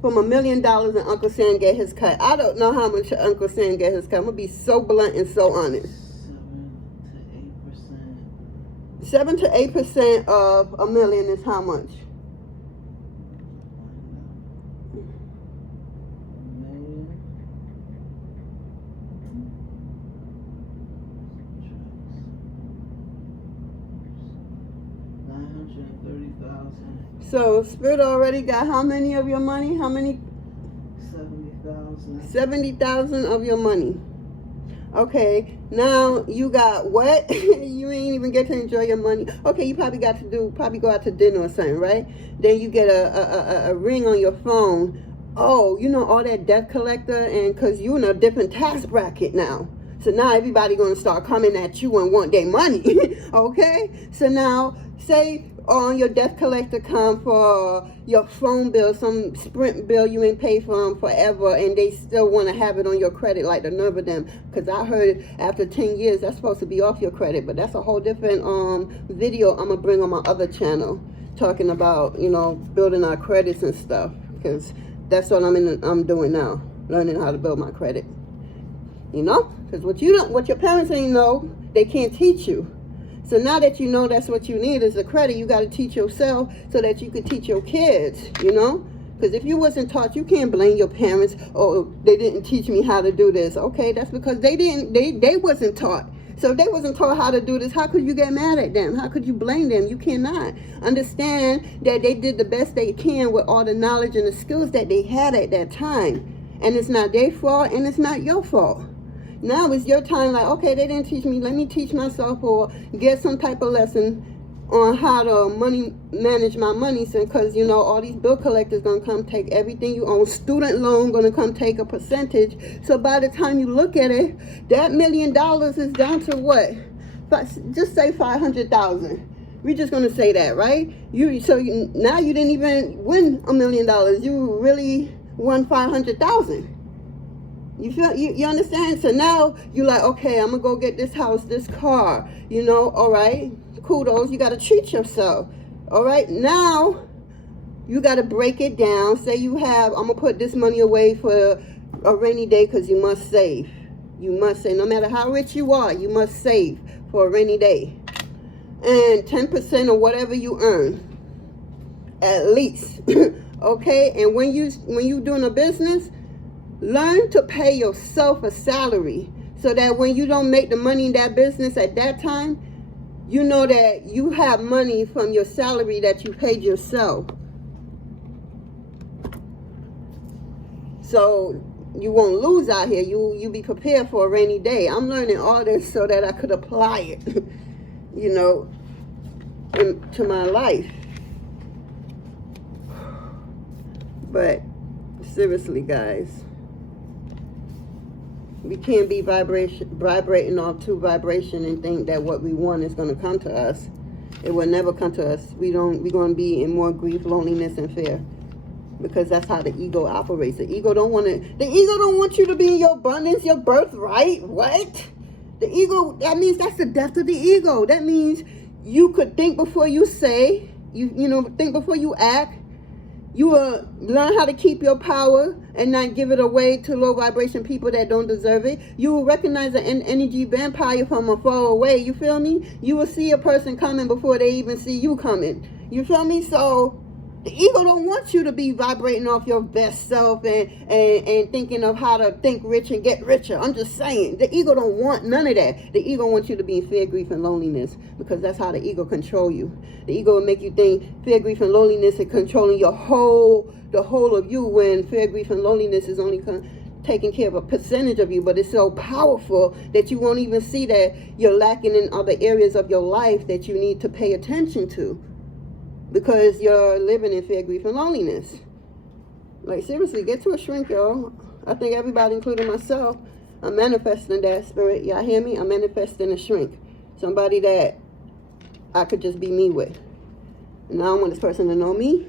From $1 million and Uncle Sam get his cut. I don't know how much Uncle Sam get his cut. I'm going to be so blunt and so honest. 7 to 8% of $1 million is how much? So Spirit already got how many of your money? How many? 70,000. 70,000 of your money. Okay, now you got what? You ain't even get to enjoy your money. Okay, you probably go out to dinner or something, right? Then you get a ring on your phone. Oh, you know, all that debt collector, and because you're in a different tax bracket now. So now everybody going to start coming at you and want their money. Okay? So now Say on your debt collector come for your phone bill, some Sprint bill you ain't paid for forever, and they still want to have it on your credit, like the nerve of them. Because I heard after 10 years that's supposed to be off your credit, but that's a whole different video I'm gonna bring on my other channel, talking about, you know, building our credits and stuff, because that's what I'm doing now, learning how to build my credit. You know, because what your parents ain't know, they can't teach you. So now that you know that's what you need is a credit, you got to teach yourself so that you can teach your kids, you know? Because if you wasn't taught, you can't blame your parents, oh, they didn't teach me how to do this. Okay, that's because they wasn't taught. So if they wasn't taught how to do this, how could you get mad at them? How could you blame them? You cannot. Understand that they did the best they can with all the knowledge and the skills that they had at that time. And it's not their fault and it's not your fault. Now it's your time, like, okay, they didn't teach me, let me teach myself, or get some type of lesson on how to manage my money, because, you know, all these bill collectors gonna come take everything you own. Student loan gonna come take a percentage. So by the time you look at it, that $1 million is down to what? Just say 500,000. We're just gonna say that, right? Now you didn't even win $1 million. You really won 500,000. You feel, you understand? So now you're like, okay, I'm gonna go get this house, this car, you know, all right, kudos, you gotta treat yourself. All right, now you gotta break it down. Say you have, I'm gonna put this money away for a rainy day, because you must save. You must save. No matter how rich you are, you must save for a rainy day. And 10% of whatever you earn, at least. Okay, and when you doing a business, learn to pay yourself a salary, so that when you don't make the money in that business at that time, you know that you have money from your salary that you paid yourself. So you won't lose out here. You be prepared for a rainy day. I'm learning all this so that I could apply it, you know, to my life. But seriously, guys, we can't be vibrating off to vibration and think that what we want is going to come to us. It will never come to us. We're going to be in more grief, loneliness, and fear, because that's how the ego operates. The ego don't want you to be in your abundance, your birthright. What? The ego, that means that's the death of the ego. That means you could think before you say, you know, think before you act. You will learn how to keep your power and not give it away to low vibration people that don't deserve it. You will recognize an energy vampire from afar away. You feel me? You will see a person coming before they even see you coming. You feel me? So the ego don't want you to be vibrating off your best self and thinking of how to think rich and get richer. I'm just saying. The ego don't want none of that. The ego wants you to be in fear, grief, and loneliness, because that's how the ego control you. The ego will make you think fear, grief, and loneliness is controlling the whole of you, when fear, grief, and loneliness is only taking care of a percentage of you. But it's so powerful that you won't even see that you're lacking in other areas of your life that you need to pay attention to, because you're living in fear, grief, and loneliness. Like, seriously, get to a shrink, y'all. I think everybody, including myself, I'm manifesting that spirit. Y'all hear me? I'm manifesting a shrink. Somebody that I could just be me with. And I don't want this person to know me.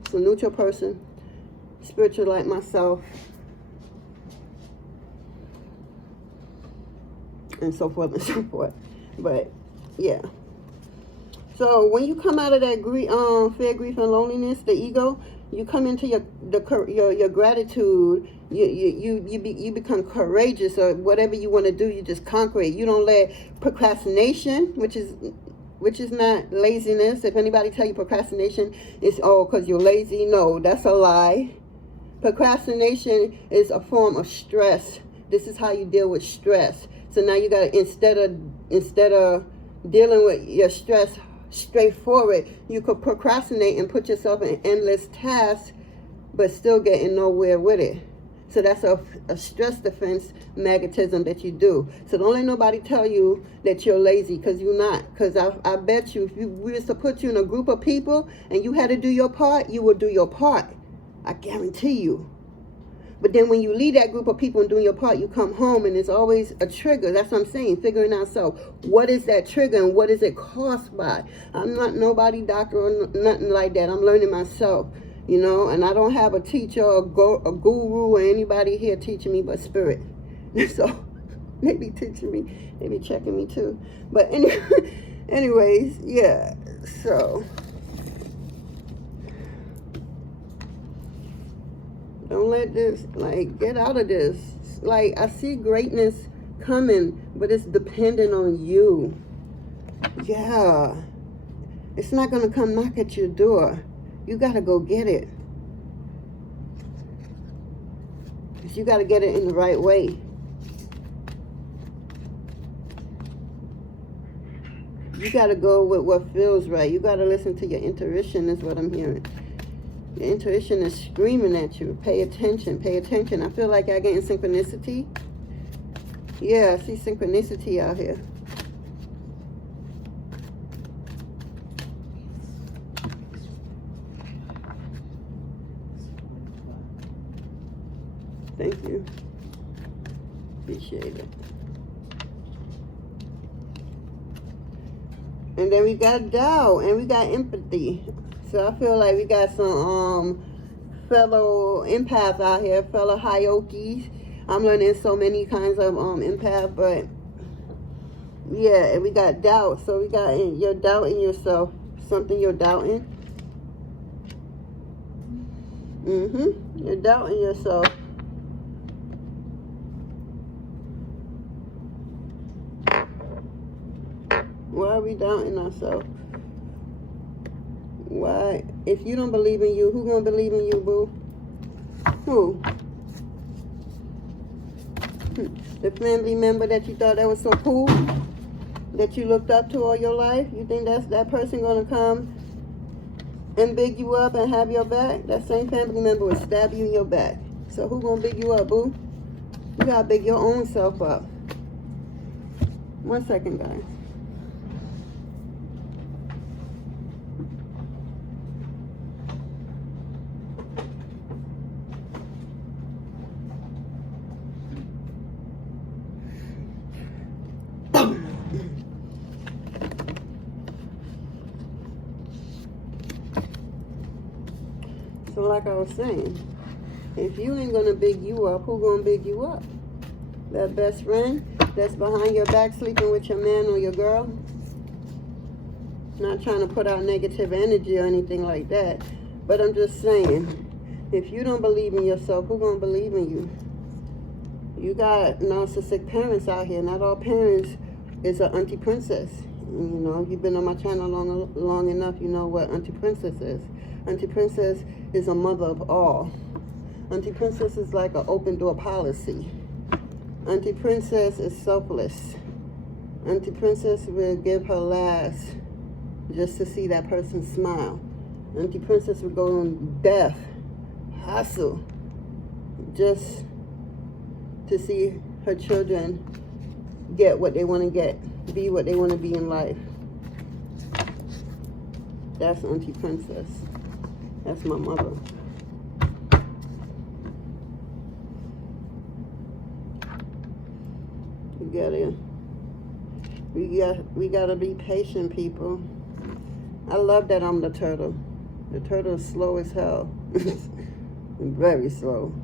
It's a neutral person, spiritual like myself, and so forth and so forth. But, yeah. So when you come out of that fear, grief, and loneliness, the ego, you come into your gratitude. You become courageous, or whatever you want to do, you just conquer it. You don't let procrastination, which is not laziness. If anybody tell you procrastination is because you're lazy, no, that's a lie. Procrastination is a form of stress. This is how you deal with stress. So now you got to, instead of dealing with your stress straightforward, you could procrastinate and put yourself in endless tasks, but still getting nowhere with it. So that's a stress defense magnetism that you do. So don't let nobody tell you that you're lazy, because you're not. Because I bet you, if we was to put you in a group of people and you had to do your part, you would do your part. I guarantee you. But then when you leave that group of people and doing your part, you come home and it's always a trigger. That's what I'm saying, figuring out, so what is that trigger and what is it caused by? I'm not nobody doctor or nothing like that. I'm learning myself, you know, and I don't have a teacher or a guru or anybody here teaching me but spirit. So maybe teaching me, maybe checking me too. But anyways, yeah, so don't let this, like, get out of this. Like, I see greatness coming, but it's dependent on you. Yeah. It's not going to come knock at your door. You got to go get it. Because you got to get it in the right way. You got to go with what feels right. You got to listen to your intuition, is what I'm hearing. Your intuition is screaming at you. Pay attention. Pay attention. I feel like I getting synchronicity. Yeah, I see synchronicity out here. Thank you. Appreciate it. And then we got doubt and we got empathy. So I feel like we got some fellow empaths out here, fellow Hyokis. I'm learning so many kinds of empath, but yeah, and we got doubt. So we got you're doubting yourself, something you're doubting. You're doubting yourself. Why are we doubting ourselves? Why? If you don't believe in you, who gonna believe in you, boo? Who? The family member that you thought that was so cool, that you looked up to all your life? You think that's that person gonna come and big you up and have your back? That same family member will stab you in your back. So who gonna big you up, boo? You gotta big your own self up. 1 second, guys. So like I was saying, if you ain't gonna big you up, who gonna big you up? That best friend that's behind your back sleeping with your man or your girl? Not trying to put out negative energy or anything like that, but I'm just saying, if you don't believe in yourself, who gonna believe in you? You got narcissistic parents out here. Not all parents is an auntie princess. You know, if you've been on my channel long enough, you know what auntie princess is. Auntie princess is a mother of all. Auntie princess is like an open door policy. Auntie princess is selfless. Auntie princess will give her last just to see that person smile. Auntie princess will go on death, hustle, just to see her children get what they want to get, be what they want to be in life. That's auntie princess. That's my mother. We gotta be patient, people. I love that I'm the turtle. The turtle is slow as hell. Very slow.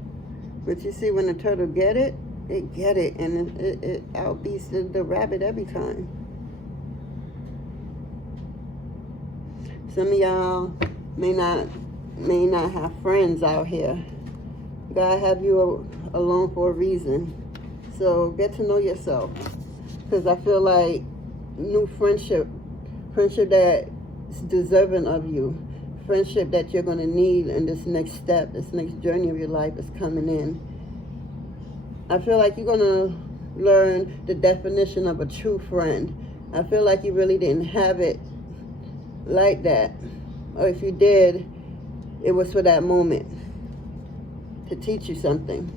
But you see, when the turtle get it, and it outbeats the rabbit every time. Some of y'all may not have friends out here. God have you alone for a reason. So get to know yourself. Because I feel like new friendship that's deserving of you, friendship that you're going to need in this next step, this next journey of your life is coming in. I feel like you're going to learn the definition of a true friend. I feel like you really didn't have it like that. Or if you did, it was for that moment to teach you something.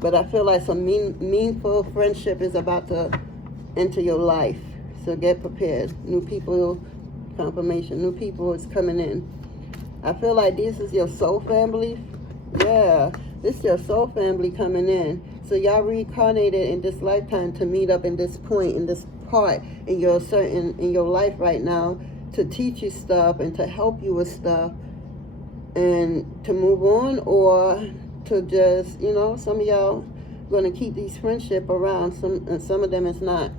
But I feel like some meaningful friendship is about to enter your life. So get prepared. New people, confirmation. New people is coming in. I feel like this is your soul family. Yeah. This is your soul family coming in. So y'all reincarnated in this lifetime to meet up in this point, in this part in your life right now, to teach you stuff and to help you with stuff and to move on, or to just, you know, some of y'all gonna keep these friendship around. Some of them is not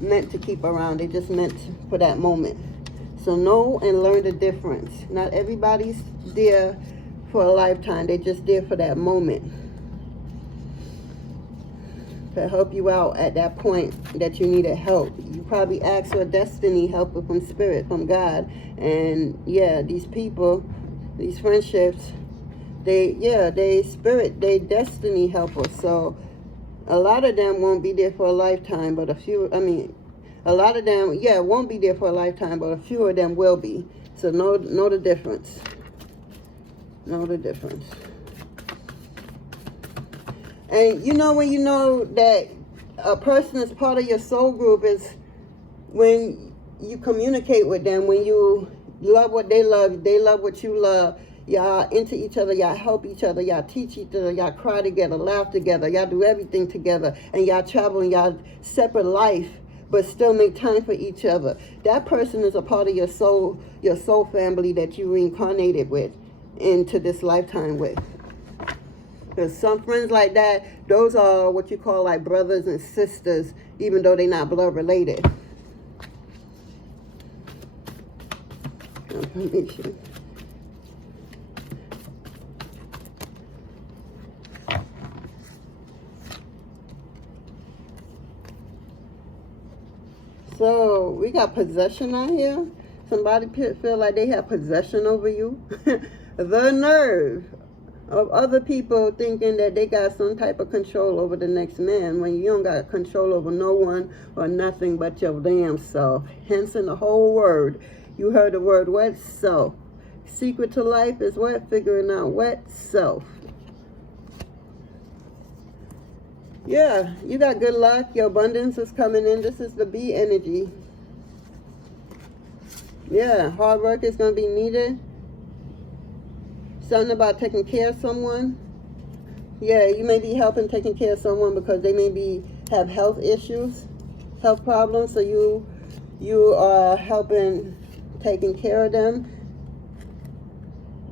meant to keep around. They just meant for that moment. So know and learn the difference. Not everybody's there for a lifetime. They just there for that moment, to help you out at that point that you needed help. You probably asked for a destiny helper from spirit, from God. And yeah, these people, these friendships, they destiny helpers. So a lot of them won't be there for a lifetime, but a lot of them, won't be there for a lifetime, but a few of them will be. So know the difference. Know the difference. And you know, when you know that a person is part of your soul group is when you communicate with them, when you love what they love what you love. Y'all into each other, y'all help each other, y'all teach each other, y'all cry together, laugh together, y'all do everything together, and y'all travel in y'all separate life, but still make time for each other. That person is a part of your soul family that you reincarnated with into this lifetime with. There's some friends like that, those are what you call like brothers and sisters, even though they're not blood related. Confirmation. So we got possession out here. Somebody feel like they have possession over you. The nerve of other people thinking that they got some type of control over the next man, when you don't got control over no one or nothing but your damn self. Hence in the whole word, you heard the word what? Self. Secret to life is what? Figuring out what? Self. Yeah, you got good luck. Your abundance is coming in. This is the B energy. Yeah, hard work is going to be needed. Something about taking care of someone. Yeah, you may be helping taking care of someone because they may have health issues, health problems. So you are helping taking care of them.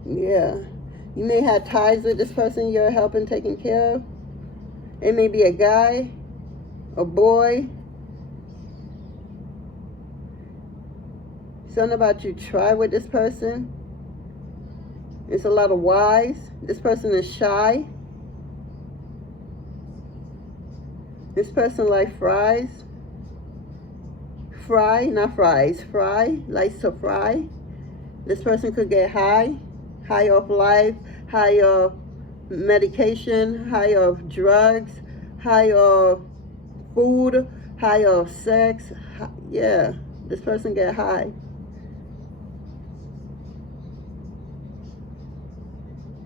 Yeah, you may have ties with this person you're helping taking care of. It may be a guy, a boy. Something about you try with this person. It's a lot of whys. This person is shy. This person likes fries. Fry, not fries. Fry, likes to fry. This person could get high off life, high off medication, high off drugs, high off food, high off sex. Yeah, this person get high.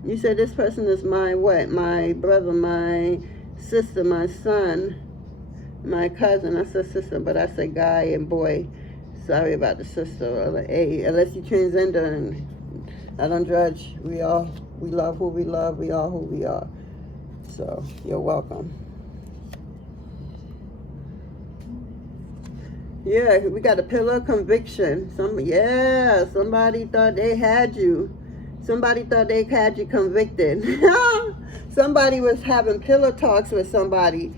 You said this person is my what? My brother, my sister, my son, my cousin. I said sister, but I said guy and boy. Sorry about the sister or the A. Unless you transgender, and I don't judge. We love who we love. We are who we are. So you're welcome. Yeah, we got a pillar of conviction. Somebody thought they had you. Somebody thought they had you convicted. Somebody was having pillow talks with somebody.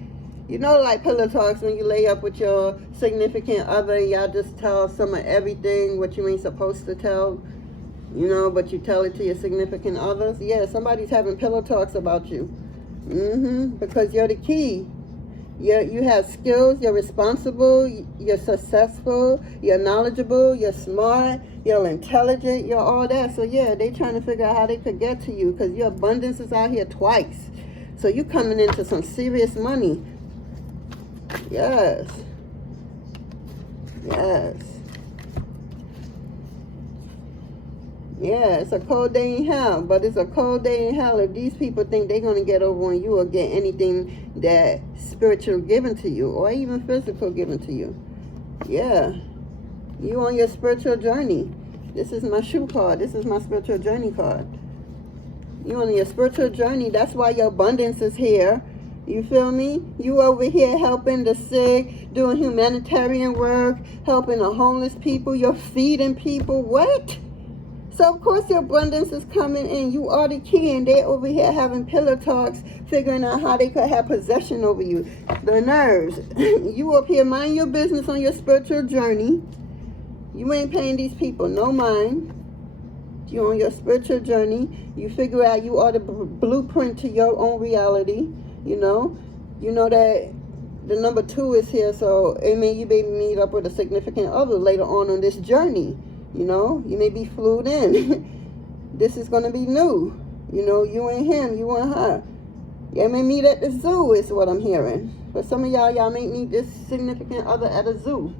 You know, like pillow talks when you lay up with your significant other, y'all just tell some of everything what you ain't supposed to tell, you know, but you tell it to your significant others. Yeah, somebody's having pillow talks about you. Because you're the key. You have skills, you're responsible, you're successful, you're knowledgeable, you're smart, you're intelligent, you're all that. So yeah, they trying to figure out how they could get to you because your abundance is out here twice. So you coming into some serious money. Yes. Yes. Yeah, it's a cold day in hell, but it's a cold day in hell if these people think they're going to get over on you or get anything that spiritual given to you or even physical given to you. Yeah, you on your spiritual journey. This is my shoe card. This is my spiritual journey card. You on your spiritual journey. That's why your abundance is here. You feel me? You over here helping the sick, doing humanitarian work, helping the homeless people. You're feeding people. What? So of course your abundance is coming in. You are the key, and they over here having pillow talks, figuring out how they could have possession over you. The nerves. You up here mind your business on your spiritual journey. You ain't paying these people no mind. You on your spiritual journey. You figure out you are the blueprint to your own reality. You know that the number 2 is here, so it may you may meet up with a significant other later on this journey. You know, you may be flued in. This is going to be new. You know, you and him, you and her. You may meet at the zoo is what I'm hearing. For some of y'all may meet this significant other at a zoo.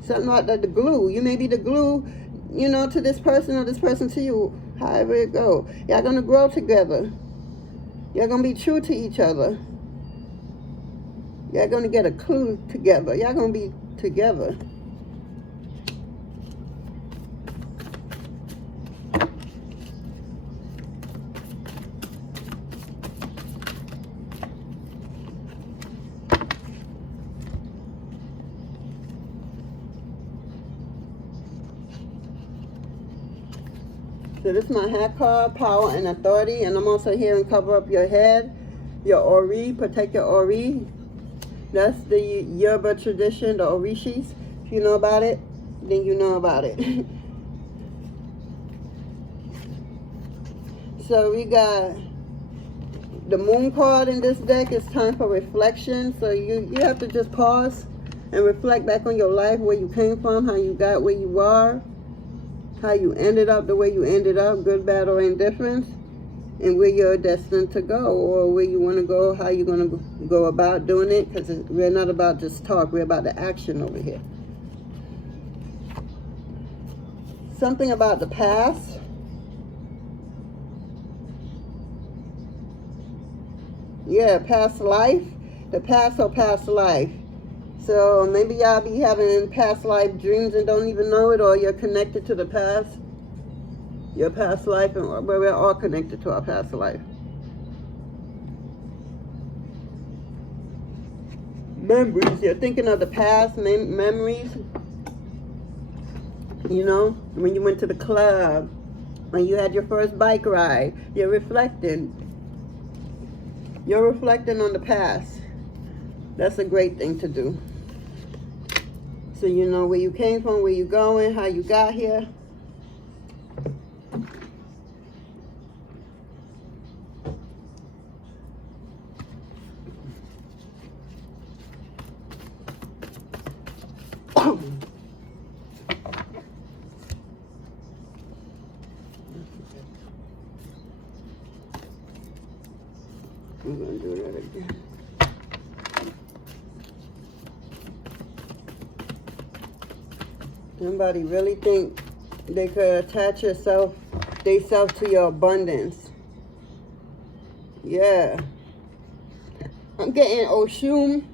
Something like that, the glue. You may be the glue, you know, to this person or this person to you. However it go. Y'all going to grow together. Y'all going to be true to each other. Y'all going to get a clue together. Y'all going to be together. So this is my hat card, power and authority, and I'm also here and cover up your head, your ori, protect your ori. That's the Yoruba tradition, the orishis. If you know about it, then you know about it. So we got the moon card in this deck. It's time for reflection. So you have to just pause and reflect back on your life, where you came from, how you got where you are, how you ended up the way you ended up, good, bad, or indifferent, and where you're destined to go, or where you want to go, how you're going to go about doing it, because we're not about just talk, we're about the action over here. Something about the past. Yeah, past life. The past or past life. So maybe y'all be having past life dreams and don't even know it, or you're connected to the past. Your past life, and we're all connected to our past life. Memories. You're thinking of the past memories. You know, when you went to the club, when you had your first bike ride, you're reflecting. You're reflecting on the past. That's a great thing to do. So you know where you came from, where you're going, how you got here. I'm going to do that again. Somebody really think they could attach theyself to your abundance. Yeah. I'm getting Oshun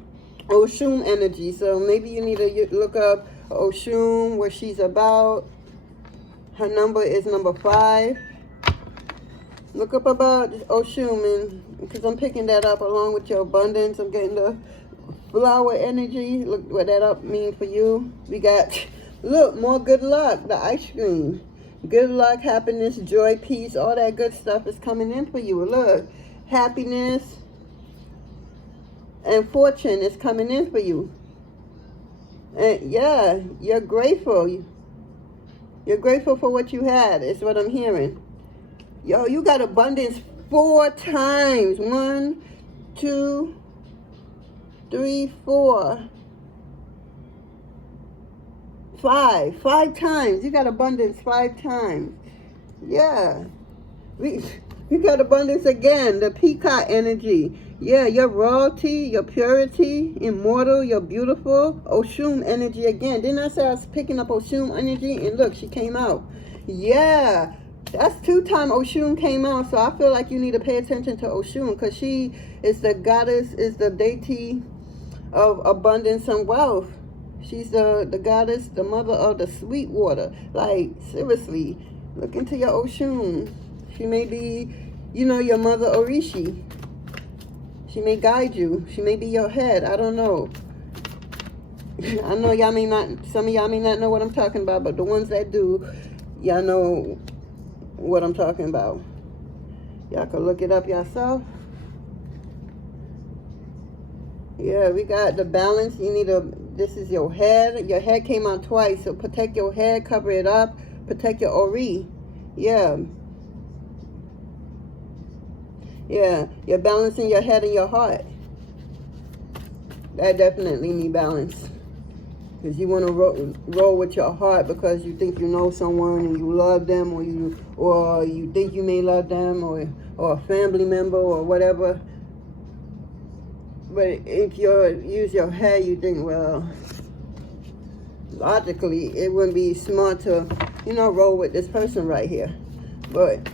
energy. So maybe you need to look up Oshun, what she's about. Her number is number 5. Look up about Oshun, because I'm picking that up along with your abundance. I'm getting the flower energy. Look what that up means for you. We got, look, more good luck, the ice cream. Good luck, happiness, joy, peace, all that good stuff is coming in for you. Look, happiness and fortune is coming in for you. And yeah, you're grateful. You're grateful for what you had, is what I'm hearing. Yo, you got abundance 4 times. 1, 2, 3, 4, 5. 5 times. You got abundance 5 times. Yeah. We got abundance again. The peacock energy. Yeah, your royalty, your purity, immortal, you're beautiful. Oshun energy again. Didn't I say I was picking up Oshun energy? And look, she came out. Yeah. That's 2 times Oshun came out, so I feel like you need to pay attention to Oshun, because she is the goddess, is the deity of abundance and wealth. She's the goddess, the mother of the sweet water. Like, seriously, look into your Oshun. She may be, you know, your mother Orishi. She may guide you. She may be your head. I don't know. I know y'all may not, some of y'all may not know what I'm talking about, but the ones that do, y'all know what I'm talking about. Y'all can look it up yourself. Yeah, we got the balance. You need this is your head. Your head came out twice, so protect your head, cover it up, protect your Ori. Yeah. Yeah, you're balancing your head and your heart. That definitely need balance. Because you want to roll with your heart because you think you know someone and you love them, or you think you may love them, or a family member or whatever. But if you use your head, you think, well, logically, it wouldn't be smart to, you know, roll with this person right here. But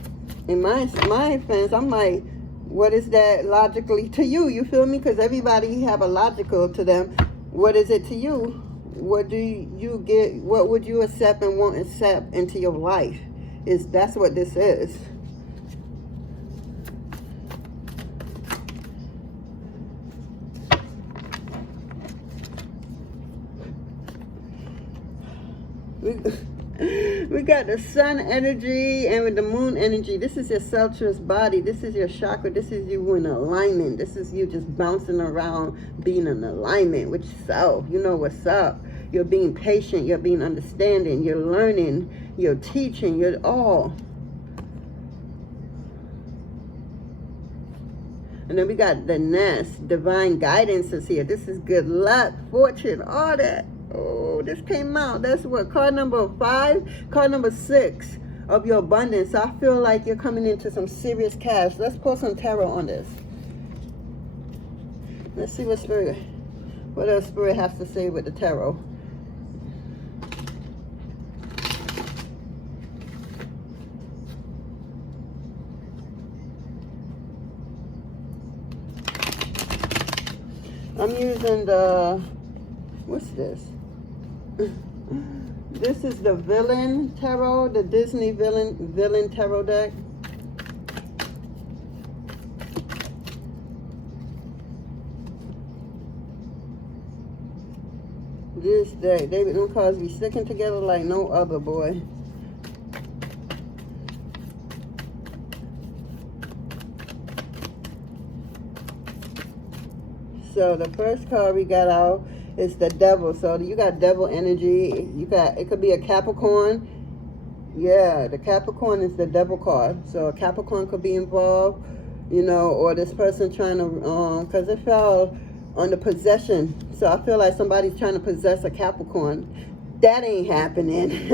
in my offense, I'm like, what is that logically to you? You feel me? Because everybody have a logical to them. What is it to you? What do you get? What would you accept and won't accept into your life? That's what this is. We got the sun energy and with the moon energy. This is your selfless body. This is your chakra. This is you in alignment. This is you just bouncing around, being in alignment with yourself. You know what's up. You're being patient. You're being understanding. You're learning. You're teaching. You're all. And then we got the nest. Divine guidance is here. This is good luck, fortune, all that. Oh, this came out. That's what, card number 5, card number 6 of your abundance. I feel like you're coming into some serious cash. Let's pull some tarot on this. Let's see what else Spirit has to say with the tarot. I'm using the, what's this? This is the Villain Tarot, the Disney Villain Tarot deck. This deck, them cards be sticking together like no other, boy. So the first card we got out is the Devil. So you got devil energy. It could be a Capricorn. Yeah, the Capricorn is the Devil card. So a Capricorn could be involved, you know, or this person trying to, because it fell on the possession. So I feel like somebody's trying to possess a Capricorn. That ain't happening.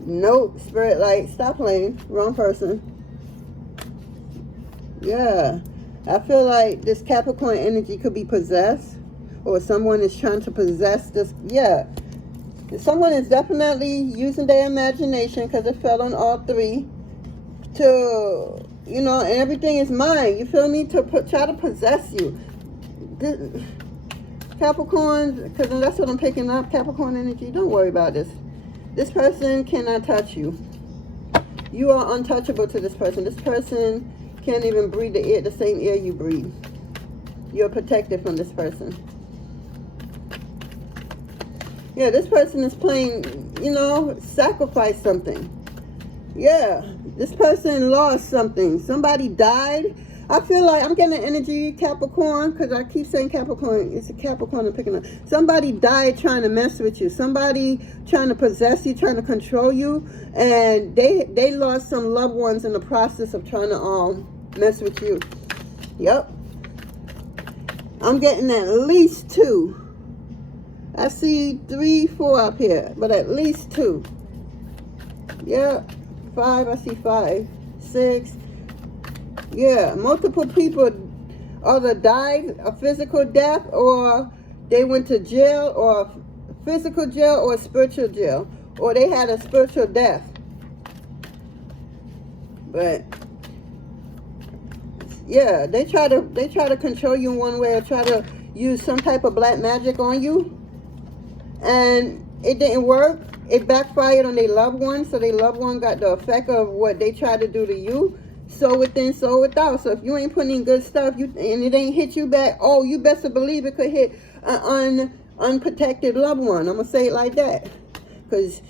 Nope, Spirit, like, stop playing. Wrong person. Yeah. I feel like this Capricorn energy could be possessed, or someone is trying to possess this. Yeah. Someone is definitely using their imagination, because it fell on all 3, to, you know, and everything is mine. You feel me? To try to possess you. Capricorn, because that's what I'm picking up. Capricorn energy. Don't worry about this. This person cannot touch you. You are untouchable to this person. This person can't even breathe the same air you breathe. You're protected from this person. Yeah, this person is playing, you know, sacrifice something. Yeah, this person lost something. Somebody died. I feel like I'm getting energy, Capricorn, because I keep saying Capricorn. It's a Capricorn I'm picking up. Somebody died trying to mess with you. Somebody trying to possess you, trying to control you. And they lost some loved ones in the process of trying to mess with you. Yep. I'm getting at least 2. I see 3, 4 up here, but at least 2. Yeah. 5, I see 5. 6. Yeah, multiple people either died a physical death, or they went to jail, or physical jail, or spiritual jail, or they had a spiritual death. But yeah, they try to control you in one way, or try to use some type of black magic on you. And it didn't work. It backfired on their loved one, so their loved one got the effect of what they tried to do to you. So within, so without. So if you ain't putting in good stuff, and it ain't hit you back, oh, you best to believe it could hit an unprotected loved one. I'm gonna say it like that, cause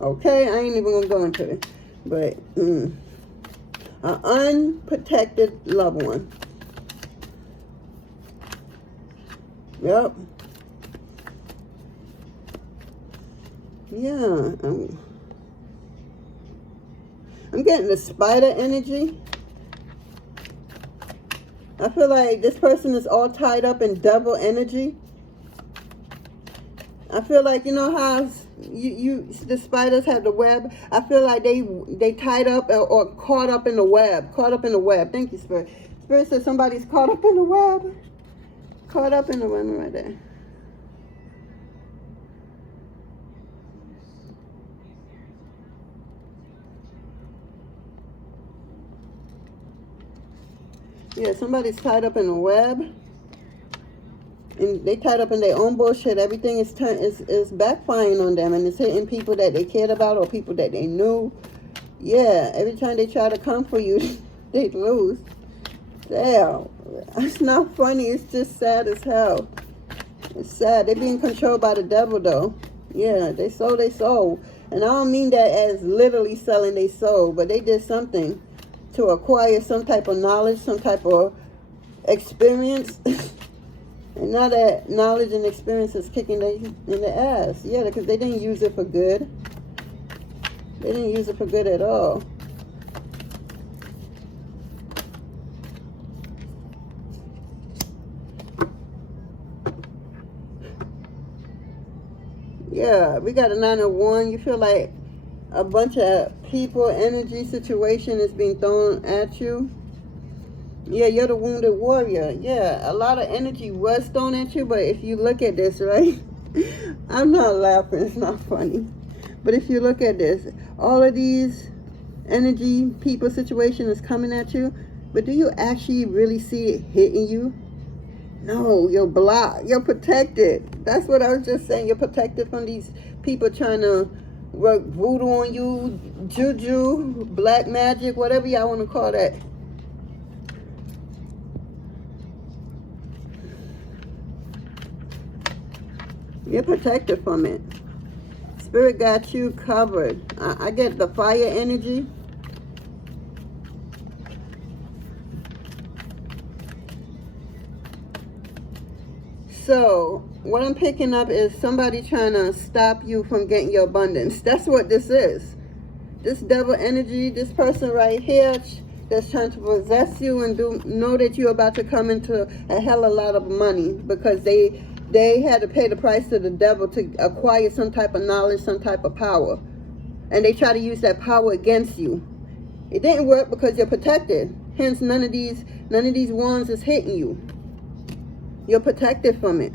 okay, I ain't even gonna go into it, but an unprotected loved one. Yep. Yeah. I'm getting the spider energy. I feel like this person is all tied up in double energy. I feel like, you know how the spiders have the web? I feel like they tied up or caught up in the web. Caught up in the web. Thank you, Spirit. Spirit says somebody's caught up in the web. Caught up in the web right there. Yeah, somebody's tied up in a web, and they tied up in their own bullshit. Everything is backfiring on them, and it's hitting people that they cared about or people that they knew. Yeah, every time they try to come for you, they lose. Damn, it's not funny. It's just sad as hell. It's sad. They're being controlled by the devil, though. Yeah, they sold their soul, and I don't mean that as literally selling their soul, but they did something to acquire some type of knowledge, some type of experience. And now that knowledge and experience is kicking in the ass. Yeah, because they didn't use it for good. They didn't use it for good at all. Yeah, we got a 9 of Wands. You feel like a bunch of people, energy, situation is being thrown at you. Yeah, you're the wounded warrior. Yeah, a lot of energy was thrown at you, but if you look at this, right? I'm not laughing, it's not funny. But if you look at this, all of these energy, people, situation is coming at you, but do you actually really see it hitting you? No, you're blocked. You're protected. That's what I was just saying. You're protected from these people trying to work voodoo on you, juju, black magic, whatever y'all want to call that. You're protected from it. Spirit got you covered. I get the fire energy. So, what I'm picking up is somebody trying to stop you from getting your abundance. That's what this is. This devil energy, this person right here that's trying to possess you and know that you're about to come into a hell of a lot of money because they had to pay the price to the devil to acquire some type of knowledge, some type of power. And they try to use that power against you. It didn't work because you're protected. Hence, none of these wands is hitting you. You're protected from it.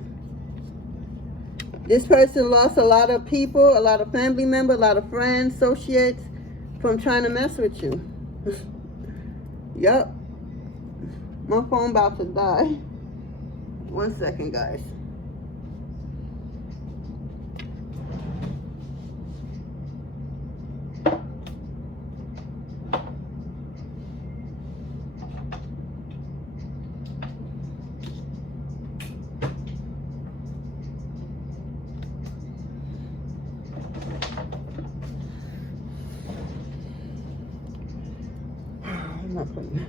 This person lost a lot of people, a lot of family members, a lot of friends, associates from trying to mess with you. Yup. My phone about to die. 1 second, guys. I'm not putting that.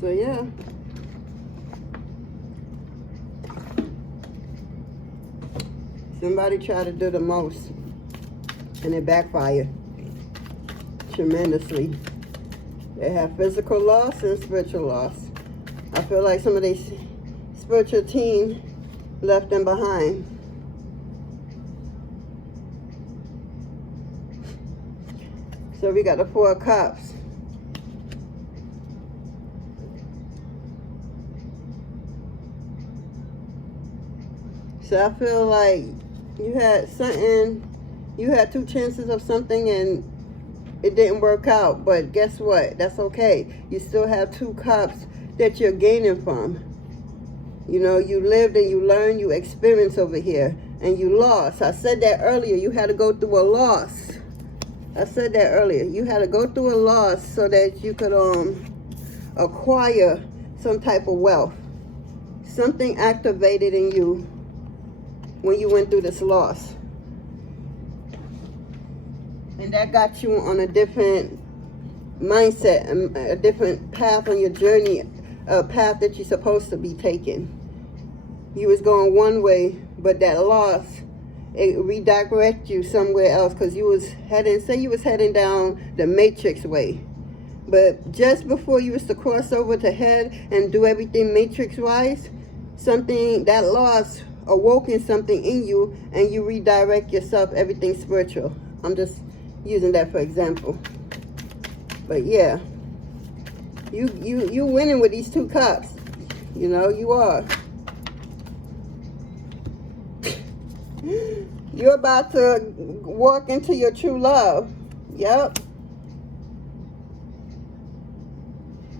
So yeah. Somebody tried to do the most and it backfired tremendously. They have physical loss and spiritual loss. I feel like some of these spiritual team left them behind. So we got the 4 of Cups. So I feel like you had something You had 2 chances of something and it didn't work out, but guess what? That's okay. You still have 2 cups that you're gaining from. You know, you lived and you learned, you experienced over here, and you lost. I said that earlier. You had to go through a loss. I said that earlier. You had to go through a loss so that you could acquire some type of wealth. Something activated in you when you went through this loss. And that got you on a different mindset, a different path on your journey, a path that you're supposed to be taking. You was going one way, but that loss, it redirected you somewhere else, because you was heading down the matrix way. But just before you was to cross over to head and do everything matrix wise, something, that loss awoken something in you, and you redirect yourself, everything spiritual. I'm just using that for example. But yeah, you winning with these 2 cups. You know, you are. You're about to walk into your true love. Yep.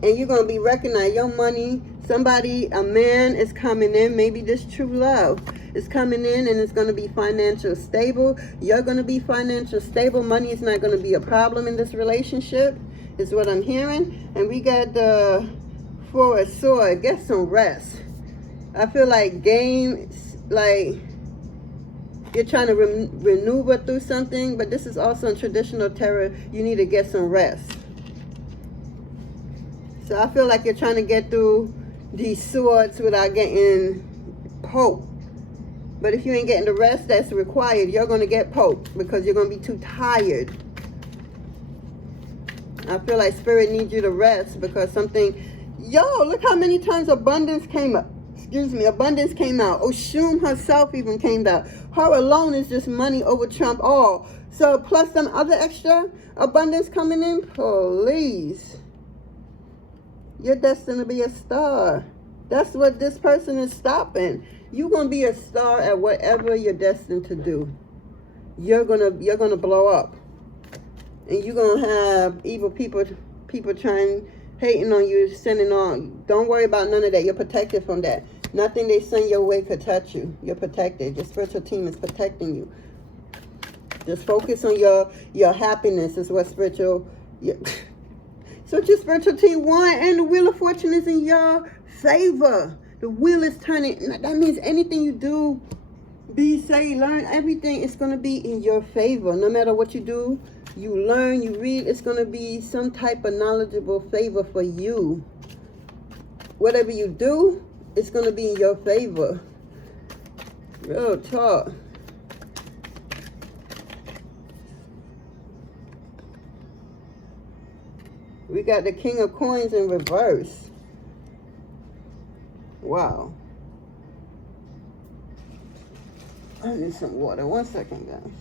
And you're going to be recognized. Your money, somebody, a man is coming in. Maybe this true love is coming in, and it's going to be financial stable. You're going to be financial stable. Money is not going to be a problem in this relationship, is what I'm hearing. And we got the 4 of Swords. Get some rest. I feel like like you're trying to maneuver through something, but this is also in traditional tarot. You need to get some rest. So I feel like you're trying to get through these swords without getting poked. But if you ain't getting the rest that's required, you're going to get poked because you're going to be too tired. I feel like Spirit needs you to rest because something... Yo, look how many times abundance came up. Excuse me, abundance came out. Oshun herself even came out. Her alone is just money over trump all. So plus some other extra abundance coming in, please. You're destined to be a star. That's what this person is stopping. You're going to be a star at whatever you're destined to do. You're gonna blow up. And you're going to have evil people trying, hating on you, sending on. Don't worry about none of that. You're protected from that. Nothing they send your way could touch you. You're protected. Your spiritual team is protecting you. Just focus on your happiness is what spiritual... So what your spiritual team want, and the Wheel of Fortune is in your favor. The wheel is turning. That means anything you do, be, say, learn, everything is going to be in your favor. No matter what you do, you learn, you read, it's going to be some type of knowledgeable favor for you. Whatever you do, it's going to be in your favor. Real talk. We got the King of Coins in reverse. Wow. I need some water. 1 second, guys.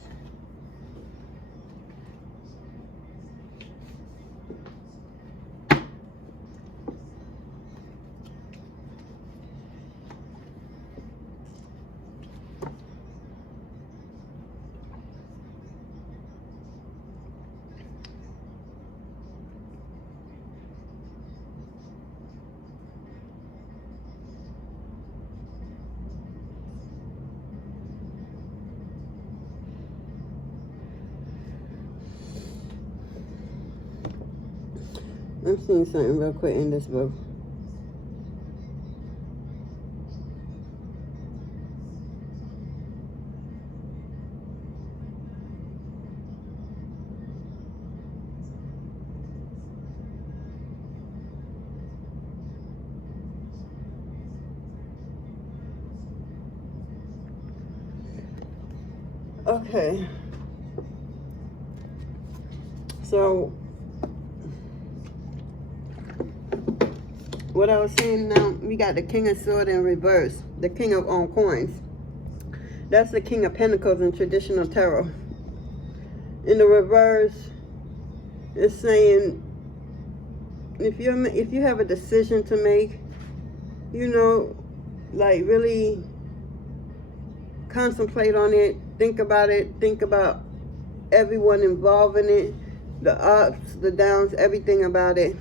I'm seeing something real quick in this book. Okay. So what I was saying, now we got the King of Swords in reverse, the King of Coins. That's the King of Pentacles in traditional tarot. In the reverse, it's saying if you have a decision to make, you know, like really contemplate on it, think about everyone involved in it, the ups, the downs, everything about it.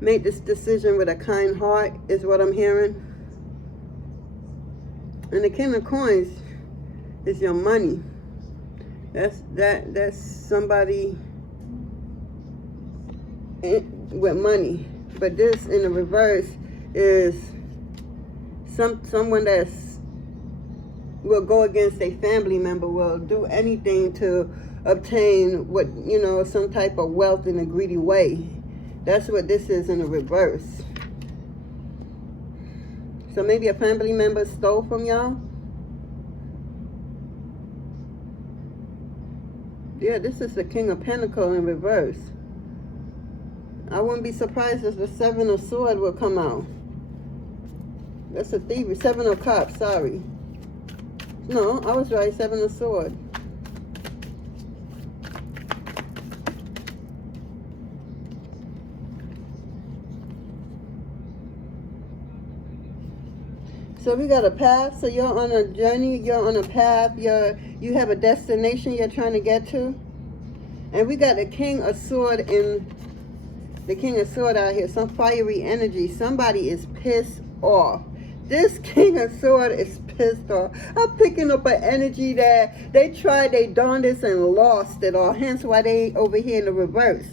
Make this decision with a kind heart is what I'm hearing. And the King of Coins is your money. That's somebody with money. But this in the reverse is someone that's will go against a family member, will do anything to obtain what, you know, some type of wealth in a greedy way. That's what this is in the reverse. So maybe a family member stole from y'all. Yeah, this is the King of Pentacles in reverse. I wouldn't be surprised if the Seven of Swords will come out. That's a thievery. Seven of Cups, sorry. No, I was right. Seven of Swords. So we got a path. So you're on a journey. You're on a path. You have a destination you're trying to get to. And we got the King of Swords in the King of Swords out here. Some fiery energy. Somebody is pissed off. This King of Swords is pissed off. I'm picking up an energy that they tried their darndest and lost it all. Hence why they over here in the reverse.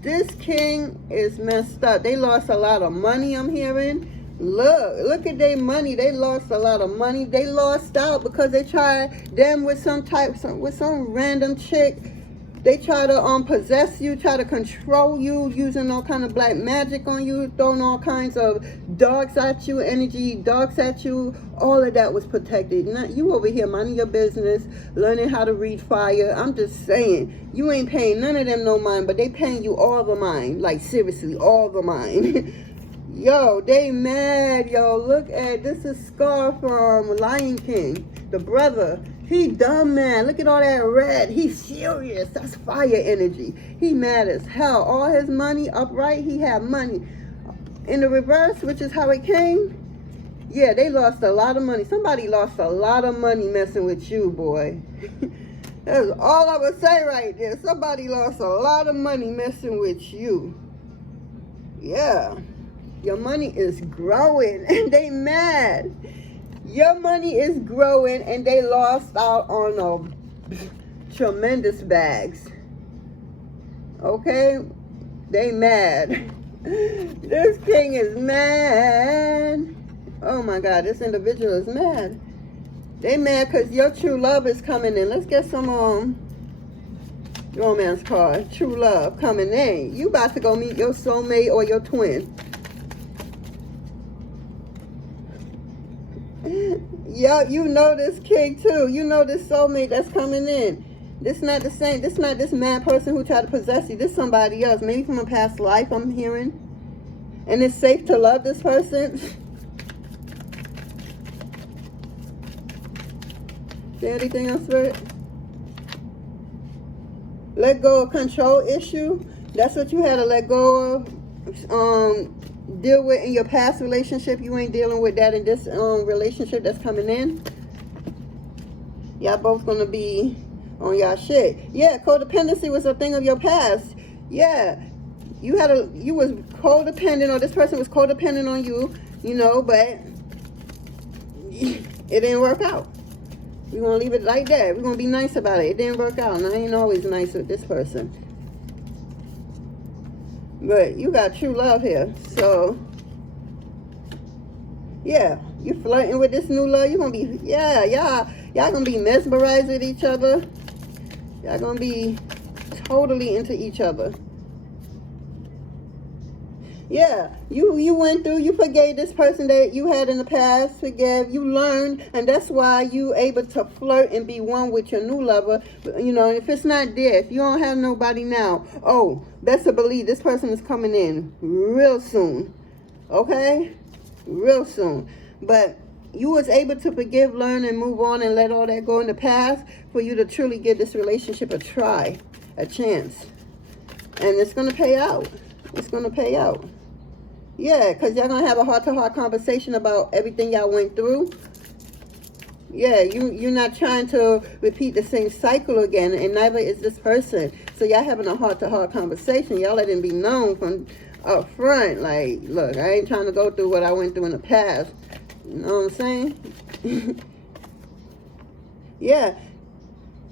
This king is messed up. They lost a lot of money, I'm hearing. Look at their money. They lost a lot of money. They lost out because they tried them with some random chick. They try to possess you, try to control you, using all kind of black magic on you, throwing all kinds of darks at you, energy darks at you. All of that was protected. Not you over here minding your business, learning how to read fire. I'm just saying, you ain't paying none of them no mind, but they paying you all the mind. Like seriously, all the mind. Yo, they mad. Yo, look at this is Scar from Lion King, the brother. He dumb, man. Look at all that red. He's furious. That's fire energy. He mad as hell. All his money upright, he had money. In the reverse, which is how it came, yeah, they lost a lot of money. Somebody lost a lot of money messing with you, boy. That's all I would say right there. Somebody lost a lot of money messing with you. Yeah. Your money is growing and they mad. Your money is growing and they lost out on tremendous bags. Okay? They mad. This king is mad. Oh my God, this individual is mad. They mad because your true love is coming in. Let's get some romance card. True love coming in. You about to go meet your soulmate or your twin. Yeah, you know this king too. You know this soulmate that's coming in. This not the same. This not this mad person who tried to possess you. This somebody else. Maybe from a past life, I'm hearing. And it's safe to love this person. Is there anything else, Spirit? Let go of control issue. That's what you had to let go of. Deal with in your past relationship. You ain't dealing with that in this relationship that's coming in. Y'all both gonna be on y'all shit. Yeah, codependency was a thing of your past. Yeah, you was codependent, or this person was codependent on you, you know, but it didn't work out. We're gonna leave it like that. We're gonna be nice about it. It didn't work out, and I ain't always nice with this person. But you got true love here. So, yeah, you flirting with this new love. You're going to be, y'all going to be mesmerized with each other. Y'all going to be totally into each other. Yeah, you went through, you forgave this person that you had in the past, you learned, and that's why you able to flirt and be one with your new lover. You know, if it's not there, if you don't have nobody now, oh, best to believe this person is coming in real soon, okay? Real soon. But you was able to forgive, learn, and move on and let all that go in the past for you to truly give this relationship a try, a chance. And it's going to pay out. It's going to pay out. Yeah, because y'all going to have a heart-to-heart conversation about everything y'all went through. Yeah, you're not trying to repeat the same cycle again, and neither is this person. So y'all having a heart-to-heart conversation. Y'all letting it be known from up front, like, look, I ain't trying to go through what I went through in the past. You know what I'm saying? Yeah.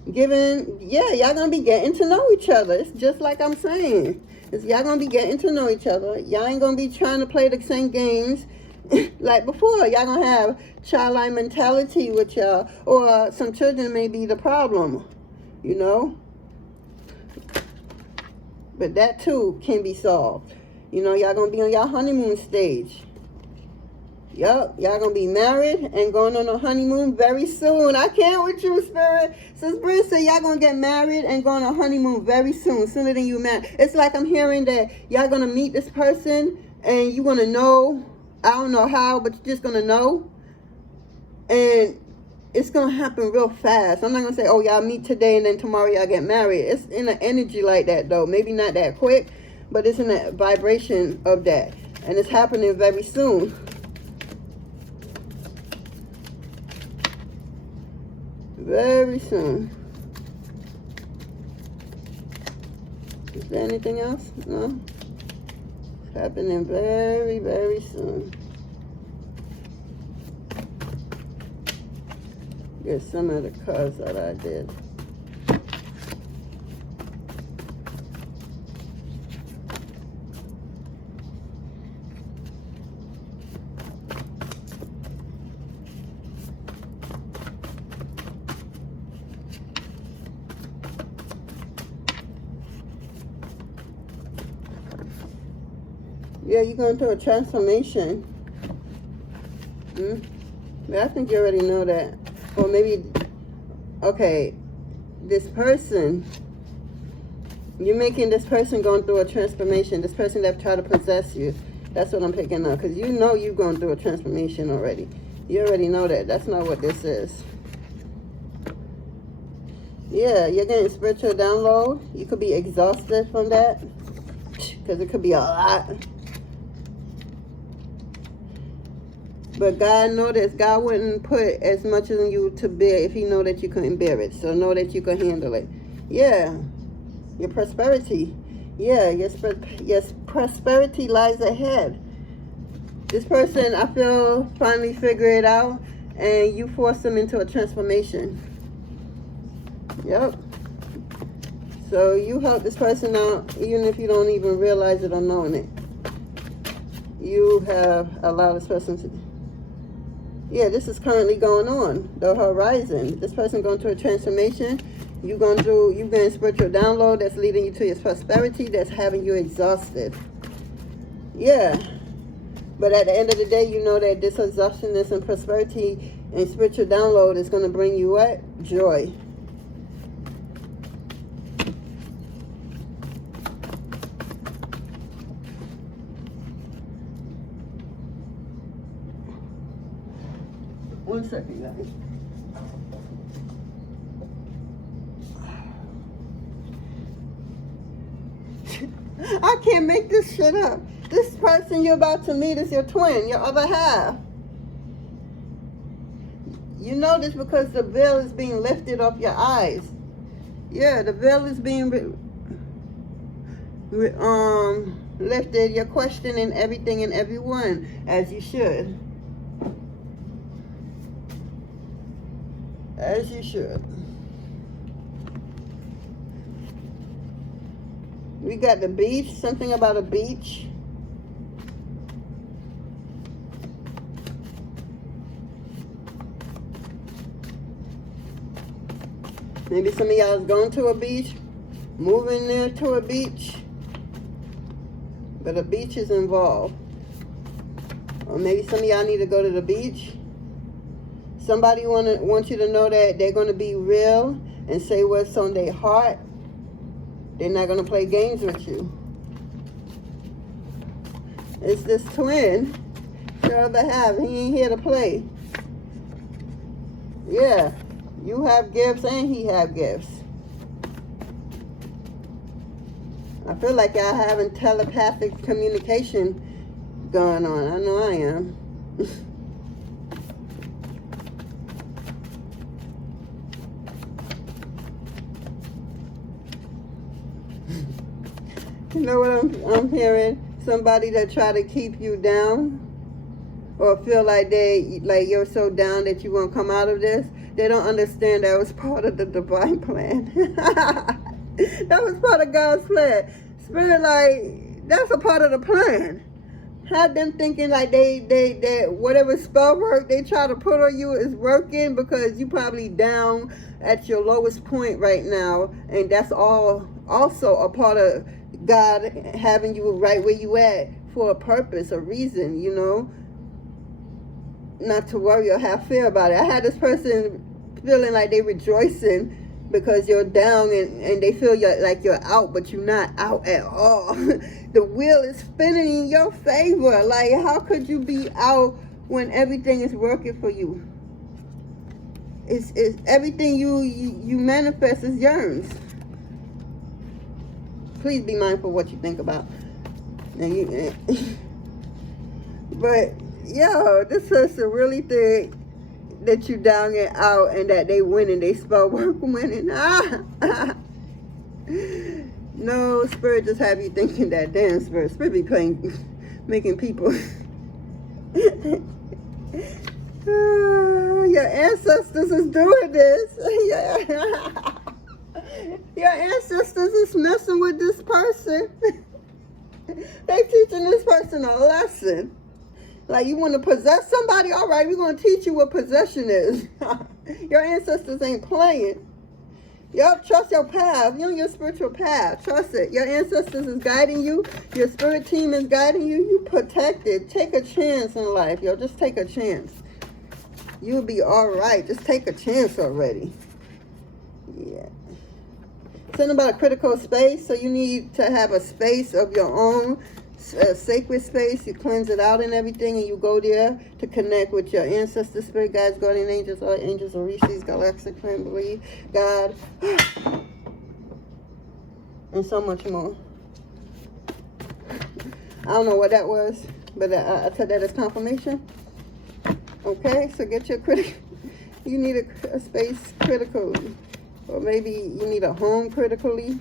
Y'all gonna be getting to know each other. It's just like I'm saying. Y'all gonna be getting to know each other. Y'all ain't gonna be trying to play the same games like before. Y'all gonna have childlike mentality with y'all, or some children may be the problem, you know. But that too can be solved. You know, y'all gonna be on y'all honeymoon stage. Yup, y'all gonna be married and going on a honeymoon very soon. I can't with you, Spirit. So Spirit said y'all gonna get married and go on a honeymoon very soon, sooner than you marry. It's like I'm hearing that y'all gonna meet this person and you gonna know, I don't know how, but you're just gonna know. And it's gonna happen real fast. I'm not gonna say, oh, y'all meet today and then tomorrow y'all get married. It's in an energy like that though. Maybe not that quick, but it's in a vibration of that. And it's happening very soon. Very soon. Is there anything else? No? It's happening very, very soon. Get some of the cards that I did. Yeah, you're going through a transformation. But I think you already know that. Or maybe, okay, this person, you're making this person going through a transformation. This person that tried to possess you. That's what I'm picking up. Because you know you're going through a transformation already. You already know that. That's not what this is. Yeah, you're getting spiritual download. You could be exhausted from that. Because it could be a lot. But God know this. God wouldn't put as much in you to bear if he know that you couldn't bear it. So know that you can handle it. Yeah. Your prosperity. Yeah, your prosperity lies ahead. This person, I feel, finally figure it out. And you force them into a transformation. Yep. So you help this person out even if you don't even realize it or knowing it. You have allowed this person to... Yeah, this is currently going on. The horizon. This person going through a transformation. You're getting spiritual download that's leading you to your prosperity, that's having you exhausted. Yeah. But at the end of the day, you know that this exhaustionness and prosperity and spiritual download is going to bring you what? Joy. One second, guys. I can't make this shit up. This person you're about to meet is your twin, your other half. You know this because the veil is being lifted off your eyes. Yeah, the veil is being lifted. You're questioning everything and everyone, as you should. As you should. We got the beach, something about a beach. Maybe some of y'all is going to a beach, moving there to a beach, but a beach is involved. Or maybe some of y'all need to go to the beach. Somebody wants you to know that they're going to be real and say what's on their heart. They're not going to play games with you. It's this twin, your other half. He ain't here to play. Yeah, you have gifts and he have gifts. I feel like y'all having telepathic communication going on. I know I am. You know what I'm hearing? Somebody that try to keep you down, or feel like you're so down that you won't come out of this. They don't understand that was part of the divine plan. That was part of God's plan. Spirit, like, that's a part of the plan. Had them thinking like they whatever spell work they try to put on you is working, because you probably down at your lowest point right now, and that's all also a part of God having you right where you at for a purpose, a reason, you know. Not to worry or have fear about it. I had this person feeling like they rejoicing because you're down, and they feel like you're out, but you're not out at all. The wheel is spinning in your favor. Like, how could you be out when everything is working for you? It's everything you manifest is yearns. Please be mindful of what you think about. But yo, this person really think that you down and out, and that they winning, they spell work winning. No, Spirit just have you thinking that. Damn, Spirit be playing, making people. Your ancestors is doing this. Your ancestors is messing with this person. They teaching this person a lesson. Like, you want to possess somebody? All right, we're going to teach you what possession is. Your ancestors ain't playing. Yup, trust your path. You're on your spiritual path. Trust it. Your ancestors is guiding you. Your spirit team is guiding you. You protected. Take a chance in life, yo. Just take a chance. You'll be all right. Just take a chance already. Yeah. Something about a critical space. So you need to have a space of your own. A sacred space. You cleanse it out and everything, and you go there to connect with your ancestors, spirit guides, guardian angels, all angels, orishas, galactic family, God, and so much more. I don't know what that was, but I took that as confirmation. Okay, so get your you need a space critically, or maybe you need a home critically.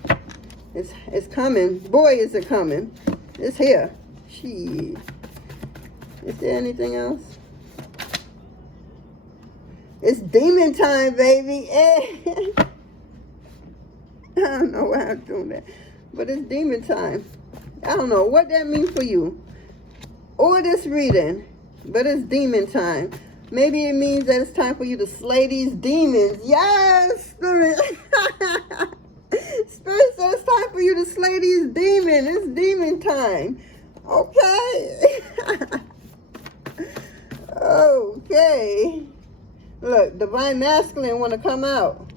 It's coming. Boy, is it coming. It's here. Shit. Is there anything else? It's demon time, baby. I don't know why I'm doing that. But it's demon time. I don't know what that means for you. Or this reading. But it's demon time. Maybe it means that it's time for you to slay these demons. Yes, Spirit. Spirit says it's time for you to slay these demons. It's demon time. Okay. Okay. Look, divine masculine want to come out.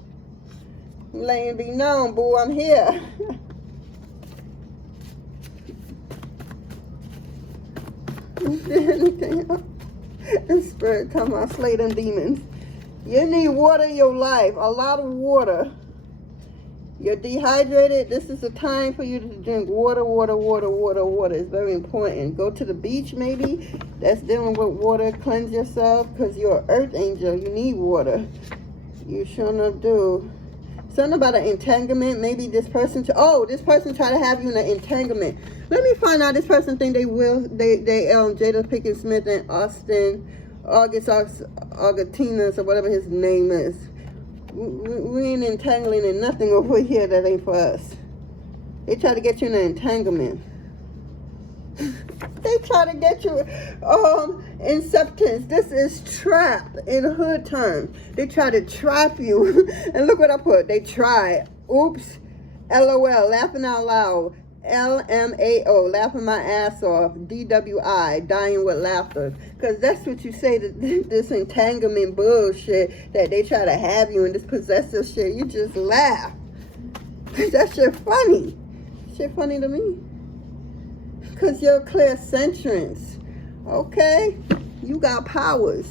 Letting it be known, boo, I'm here. Anything else? And Spirit come out, slay them demons. You need water in your life. A lot of water. You're dehydrated. This is the time for you to drink water, water, water, water, water. It's very important. Go to the beach, maybe. That's dealing with water. Cleanse yourself, because you're an earth angel. You need water. You sure enough do. Something about an entanglement. Maybe this person... this person try to have you in an entanglement. Let me find out. This person think they will. They Jada Pinkett Smith and Austin Augustine, or whatever his name is. We ain't entangling in nothing over here that ain't for us. They try to get you in an entanglement. They try to get you in substance. This is trap in hood terms. They try to trap you. And look what I put. They try. Oops. LOL. Laughing out loud. LMAO. Laughing my ass off. DWI. Dying with laughter. Because that's what you say, this entanglement bullshit that they try to have you in, this possessive shit. You just laugh. That shit funny. Shit funny to me. Because you're clairsensience. Okay? You got powers.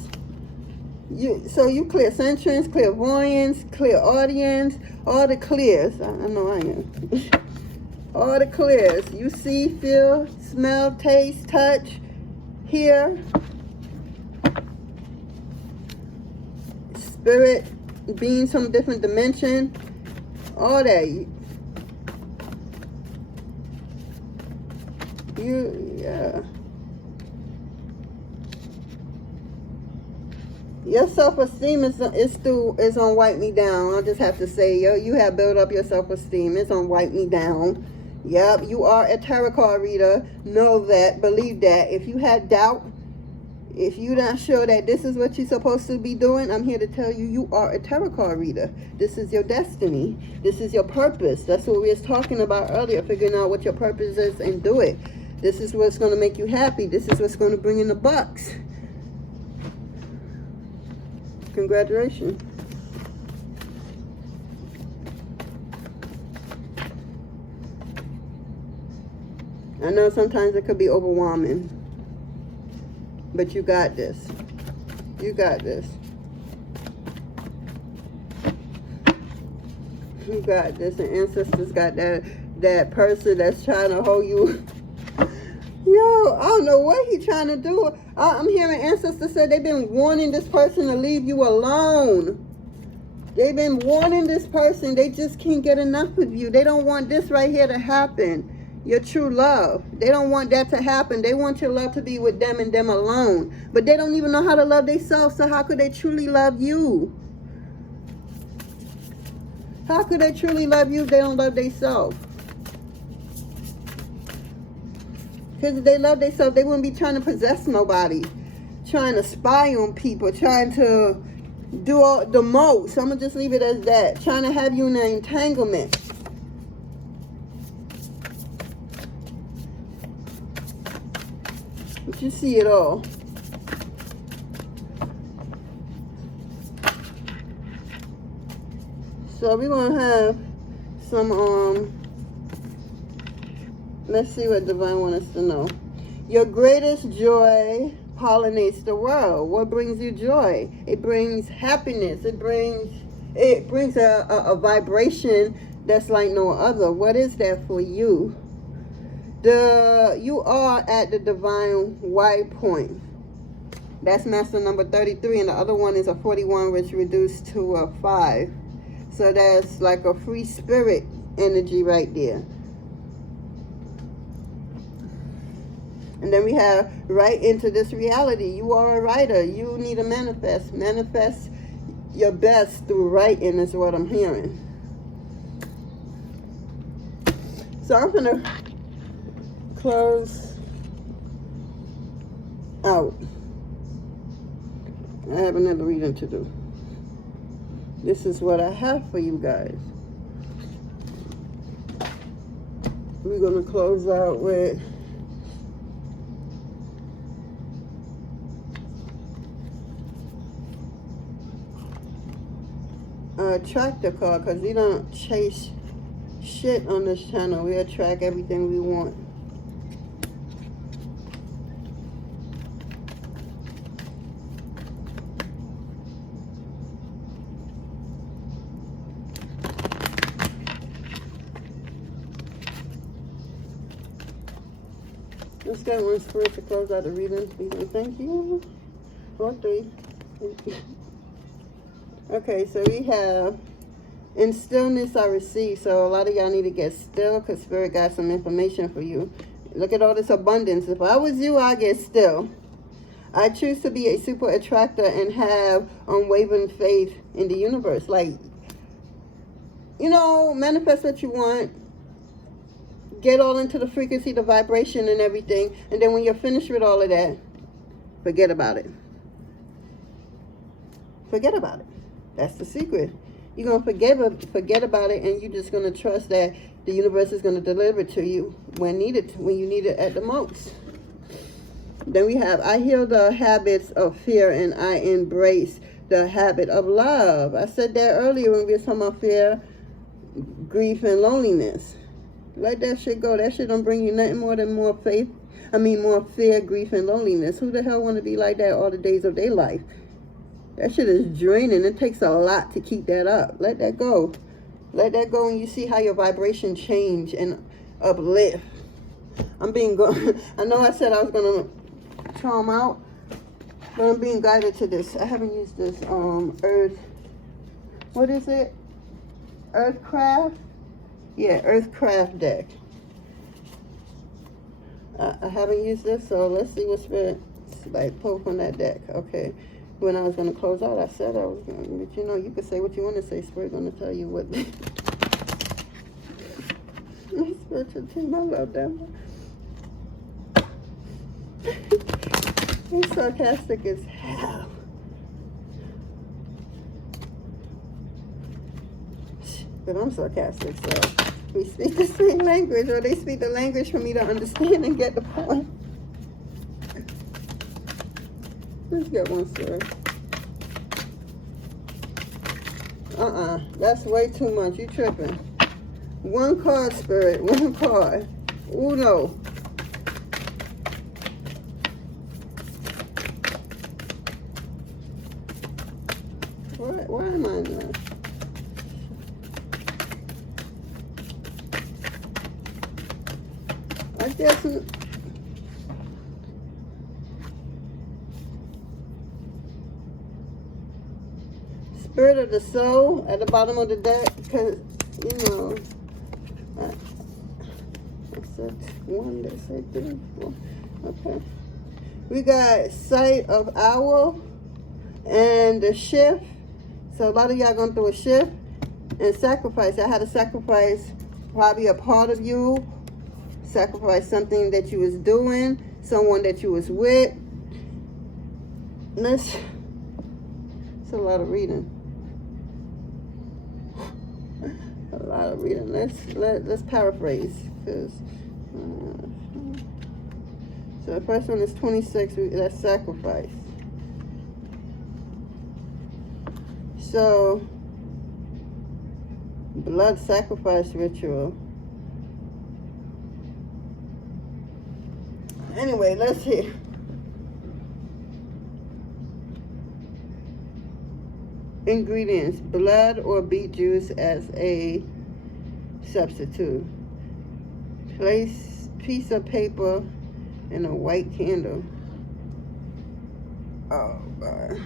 So you clairsentience, clairvoyance, clairaudience, all the clears. I know I am. All the clears. You see, feel, smell, taste, touch, hear. Spirit, beings from different dimension, all that. Yeah. Your self-esteem is on wipe me down. I just have to say, you have built up your self-esteem. It's on wipe me down. Yep, you are a tarot card reader. Know that, believe that. If you had doubt, if you're not sure that this is what you're supposed to be doing, I'm here to tell you, you are a tarot card reader. This is your destiny. This is your purpose. That's what we was talking about earlier, figuring out what your purpose is and do it. This is what's going to make you happy. This is what's going to bring in the bucks. Congratulations. I know sometimes it could be overwhelming, but you got this. You got this. You got this. And ancestors got that person that's trying to hold you. Yo, I don't know what he's trying to do. I'm hearing ancestors say they've been warning this person to leave you alone. They've been warning this person. They just can't get enough of you. They don't want this right here to happen. Your true love. They don't want that to happen. They want your love to be with them and them alone. But they don't even know how to love themselves. So how could they truly love you? How could they truly love you if they don't love themselves? Because if they love themselves, they wouldn't be trying to possess nobody, trying to spy on people, trying to do all the most. I'm going to just leave it as that. Trying to have you in an entanglement. But you see it all. So we're going to have some, let's see what Divine wants us to know. Your greatest joy pollinates the world. What brings you joy? It brings happiness. It brings a vibration that's like no other. What is that for you? You are at the divine white point. That's master number 33, and the other one is a 41, which reduced to a 5. So that's like a free spirit energy right there. And then we have right into this reality. You are a writer. You need to manifest. Manifest your best through writing is what I'm hearing. So I'm going to close out. I have another reading to do. This is what I have for you guys. We're going to close out with attractor card, because we don't chase shit on this channel. We attract everything we want. Let's get one spirit to close out the reading. Thank you. 4, 3. Okay, so we have, in stillness I receive. So a lot of y'all need to get still, because Spirit got some information for you. Look at all this abundance. If I was you, I'd get still. I choose to be a super attractor and have unwavering faith in the universe. Like, you know, manifest what you want. Get all into the frequency, the vibration and everything. And then when you're finished with all of that, forget about it. Forget about it. That's the secret. You're going to forget about it, and you're just going to trust that the universe is going to deliver it to you when needed, when you need it at the most. Then we have, I heal the habits of fear and I embrace the habit of love. I said that earlier when we were talking about fear, grief, and loneliness. Let that shit go. That shit don't bring you nothing more than more fear, grief, and loneliness. Who the hell want to be like that all the days of their life? That shit is draining. It takes a lot to keep that up. Let that go. Let that go, and you see how your vibration change and uplift. I know I said I was going to charm out, but I'm being guided to this. I haven't used this earth. What is it? Earthcraft? Yeah, Earthcraft deck. I haven't used this, so let's see what spirit like pull from that deck. Okay. When I was gonna close out, I said I was gonna, but you know, you could say what you want to say. Spirit gonna tell you what. My spiritual team, I love them. He's sarcastic as hell. But I'm sarcastic, so we speak the same language, or they speak the language for me to understand and get the point. Let's get one, sir. That's way too much. You tripping. One card, spirit. One card. Uno. Where am I now? I guess. Spirit of the soul at the bottom of the deck, because, you know, I said one, they said three, four. Okay. We got sight of owl and the shift. So a lot of y'all going through a shift and sacrifice. I had to sacrifice probably a part of you, sacrifice something that you was doing, someone that you was with. It's a lot of reading. A lot of reading. Let's paraphrase, because so the first one is 26. That's sacrifice. So blood sacrifice ritual. Anyway, let's hear. Ingredients: blood or beet juice as a substitute. Place piece of paper and a white candle. Oh God.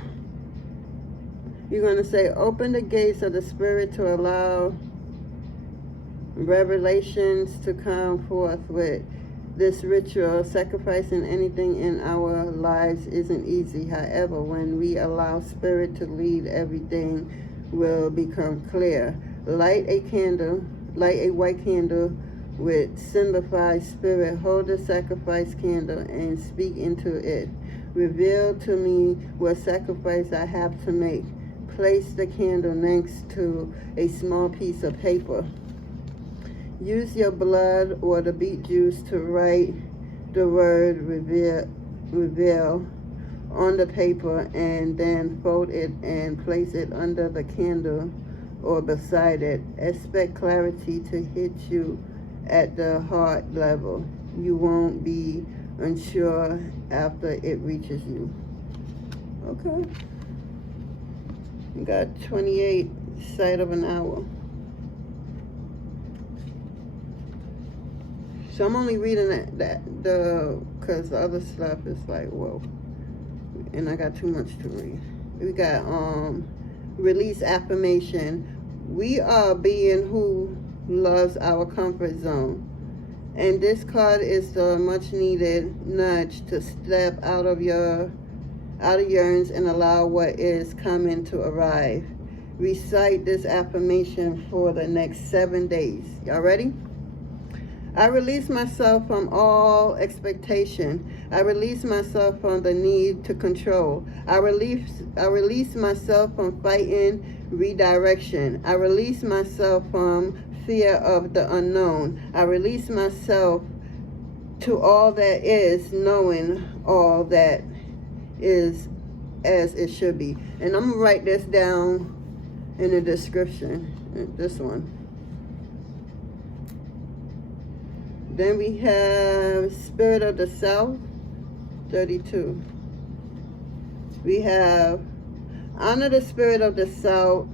You're going to say, open the gates of the spirit to allow revelations to come forth with this ritual. Sacrificing anything in our lives isn't easy. However, when we allow spirit to lead, everything will become clear. Light a white candle which signifies spirit. Hold the sacrifice candle and speak into it. Reveal to me what sacrifice I have to make. Place the candle next to a small piece of paper. Use your blood or the beet juice to write the word reveal on the paper, and then fold it and place it under the candle or beside it. Expect clarity to hit you at the heart level. You won't be unsure after it reaches you. Okay. We got 28, sight of an owl. So I'm only reading because the other stuff is like, whoa. And I got too much to read. We got release affirmation. We are a being who loves our comfort zone. And this card is the much needed nudge to step out of yours and allow what is coming to arrive. Recite this affirmation for the next 7 days. Y'all ready? I release myself from all expectation. I release myself from the need to control. I release myself from fighting redirection. I release myself from fear of the unknown. I release myself to all that is, knowing all that is as it should be. And I'm going to write this down in the description, this one. Then we have Spirit of the South, 32. We have Honor the Spirit of the South.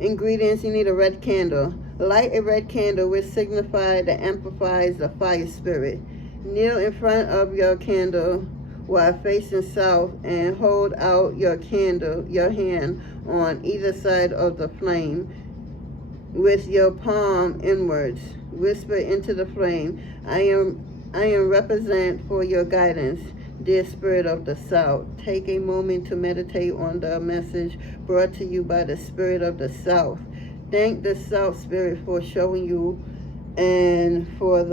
Ingredients: you need a red candle. Light a red candle which signifies that amplifies the fire spirit. Kneel in front of your candle while facing south and hold out your hand on either side of the flame with your palm inwards. Whisper into the flame, I am I am represent for your guidance, dear Spirit of the South. Take a moment to meditate on the message brought to you by the Spirit of the South. Thank the South Spirit for showing you and for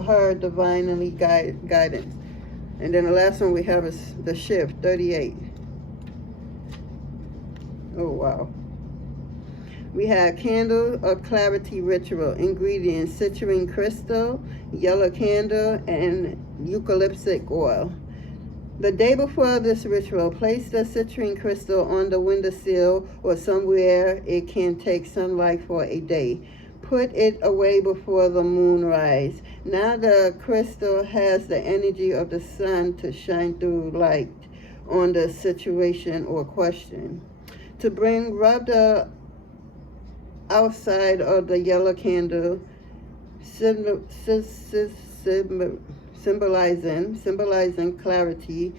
her divinely guidance. And then the last one we have is the shift, 38. Oh, wow. We have candle of clarity ritual. Ingredients: citrine crystal, yellow candle, and eucalyptic oil. The day before this ritual, place the citrine crystal on the windowsill or somewhere it can take sunlight for a day. Put it away before the moon rise. Now the crystal has the energy of the sun to shine through light on the situation or question. To rub the outside of the yellow candle, symbolizing clarity,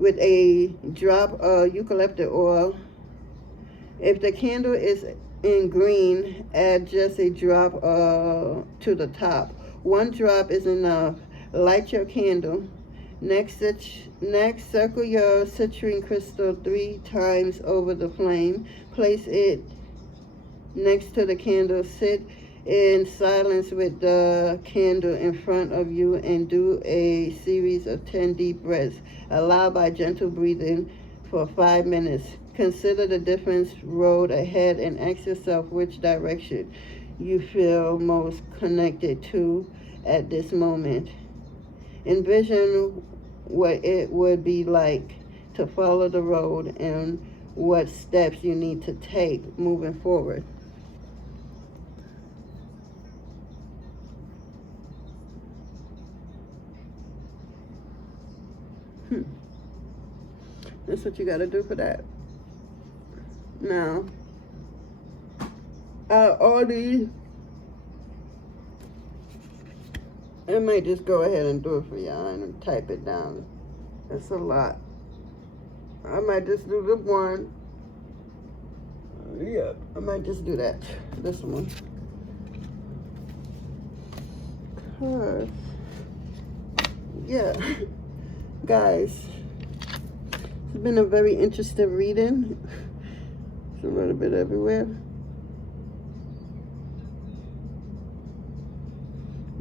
with a drop of eucalyptus oil. If the candle is in green, add just a drop to the top. One drop is enough. Light your candle. Next, circle your citrine crystal 3 times over the flame. Place it next to the candle. Sit in silence with the candle in front of you and do a series of 10 deep breaths. Allow by gentle breathing for 5 minutes. Consider the different road ahead and ask yourself which direction you feel most connected to at this moment. Envision what it would be like to follow the road and what steps you need to take moving forward. That's what you got to do for that. Now, all these, I might just go ahead and do it for y'all and type it down. It's a lot. I might just do the one. Yeah, I might just do that. This one. Cause, yeah, guys, it's been a very interesting reading. It's a little bit everywhere.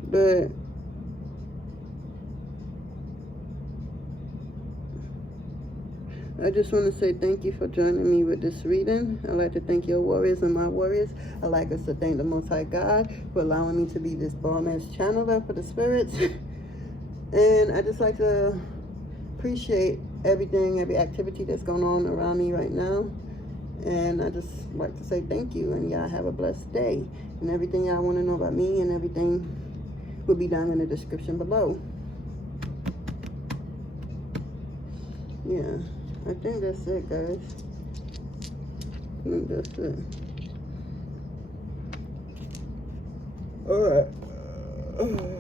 But I just want to say thank you for joining me with this reading. I'd like to thank your warriors and my warriors. I'd like us to thank the Most High God for allowing me to be this Barman's channeler for the spirits. And I just like to appreciate everything, every activity that's going on around me right now. And I just like to say thank you, and y'all have a blessed day. And everything y'all want to know about me and everything will be down in the description below. Yeah, I think that's it, guys. I think that's it. All right.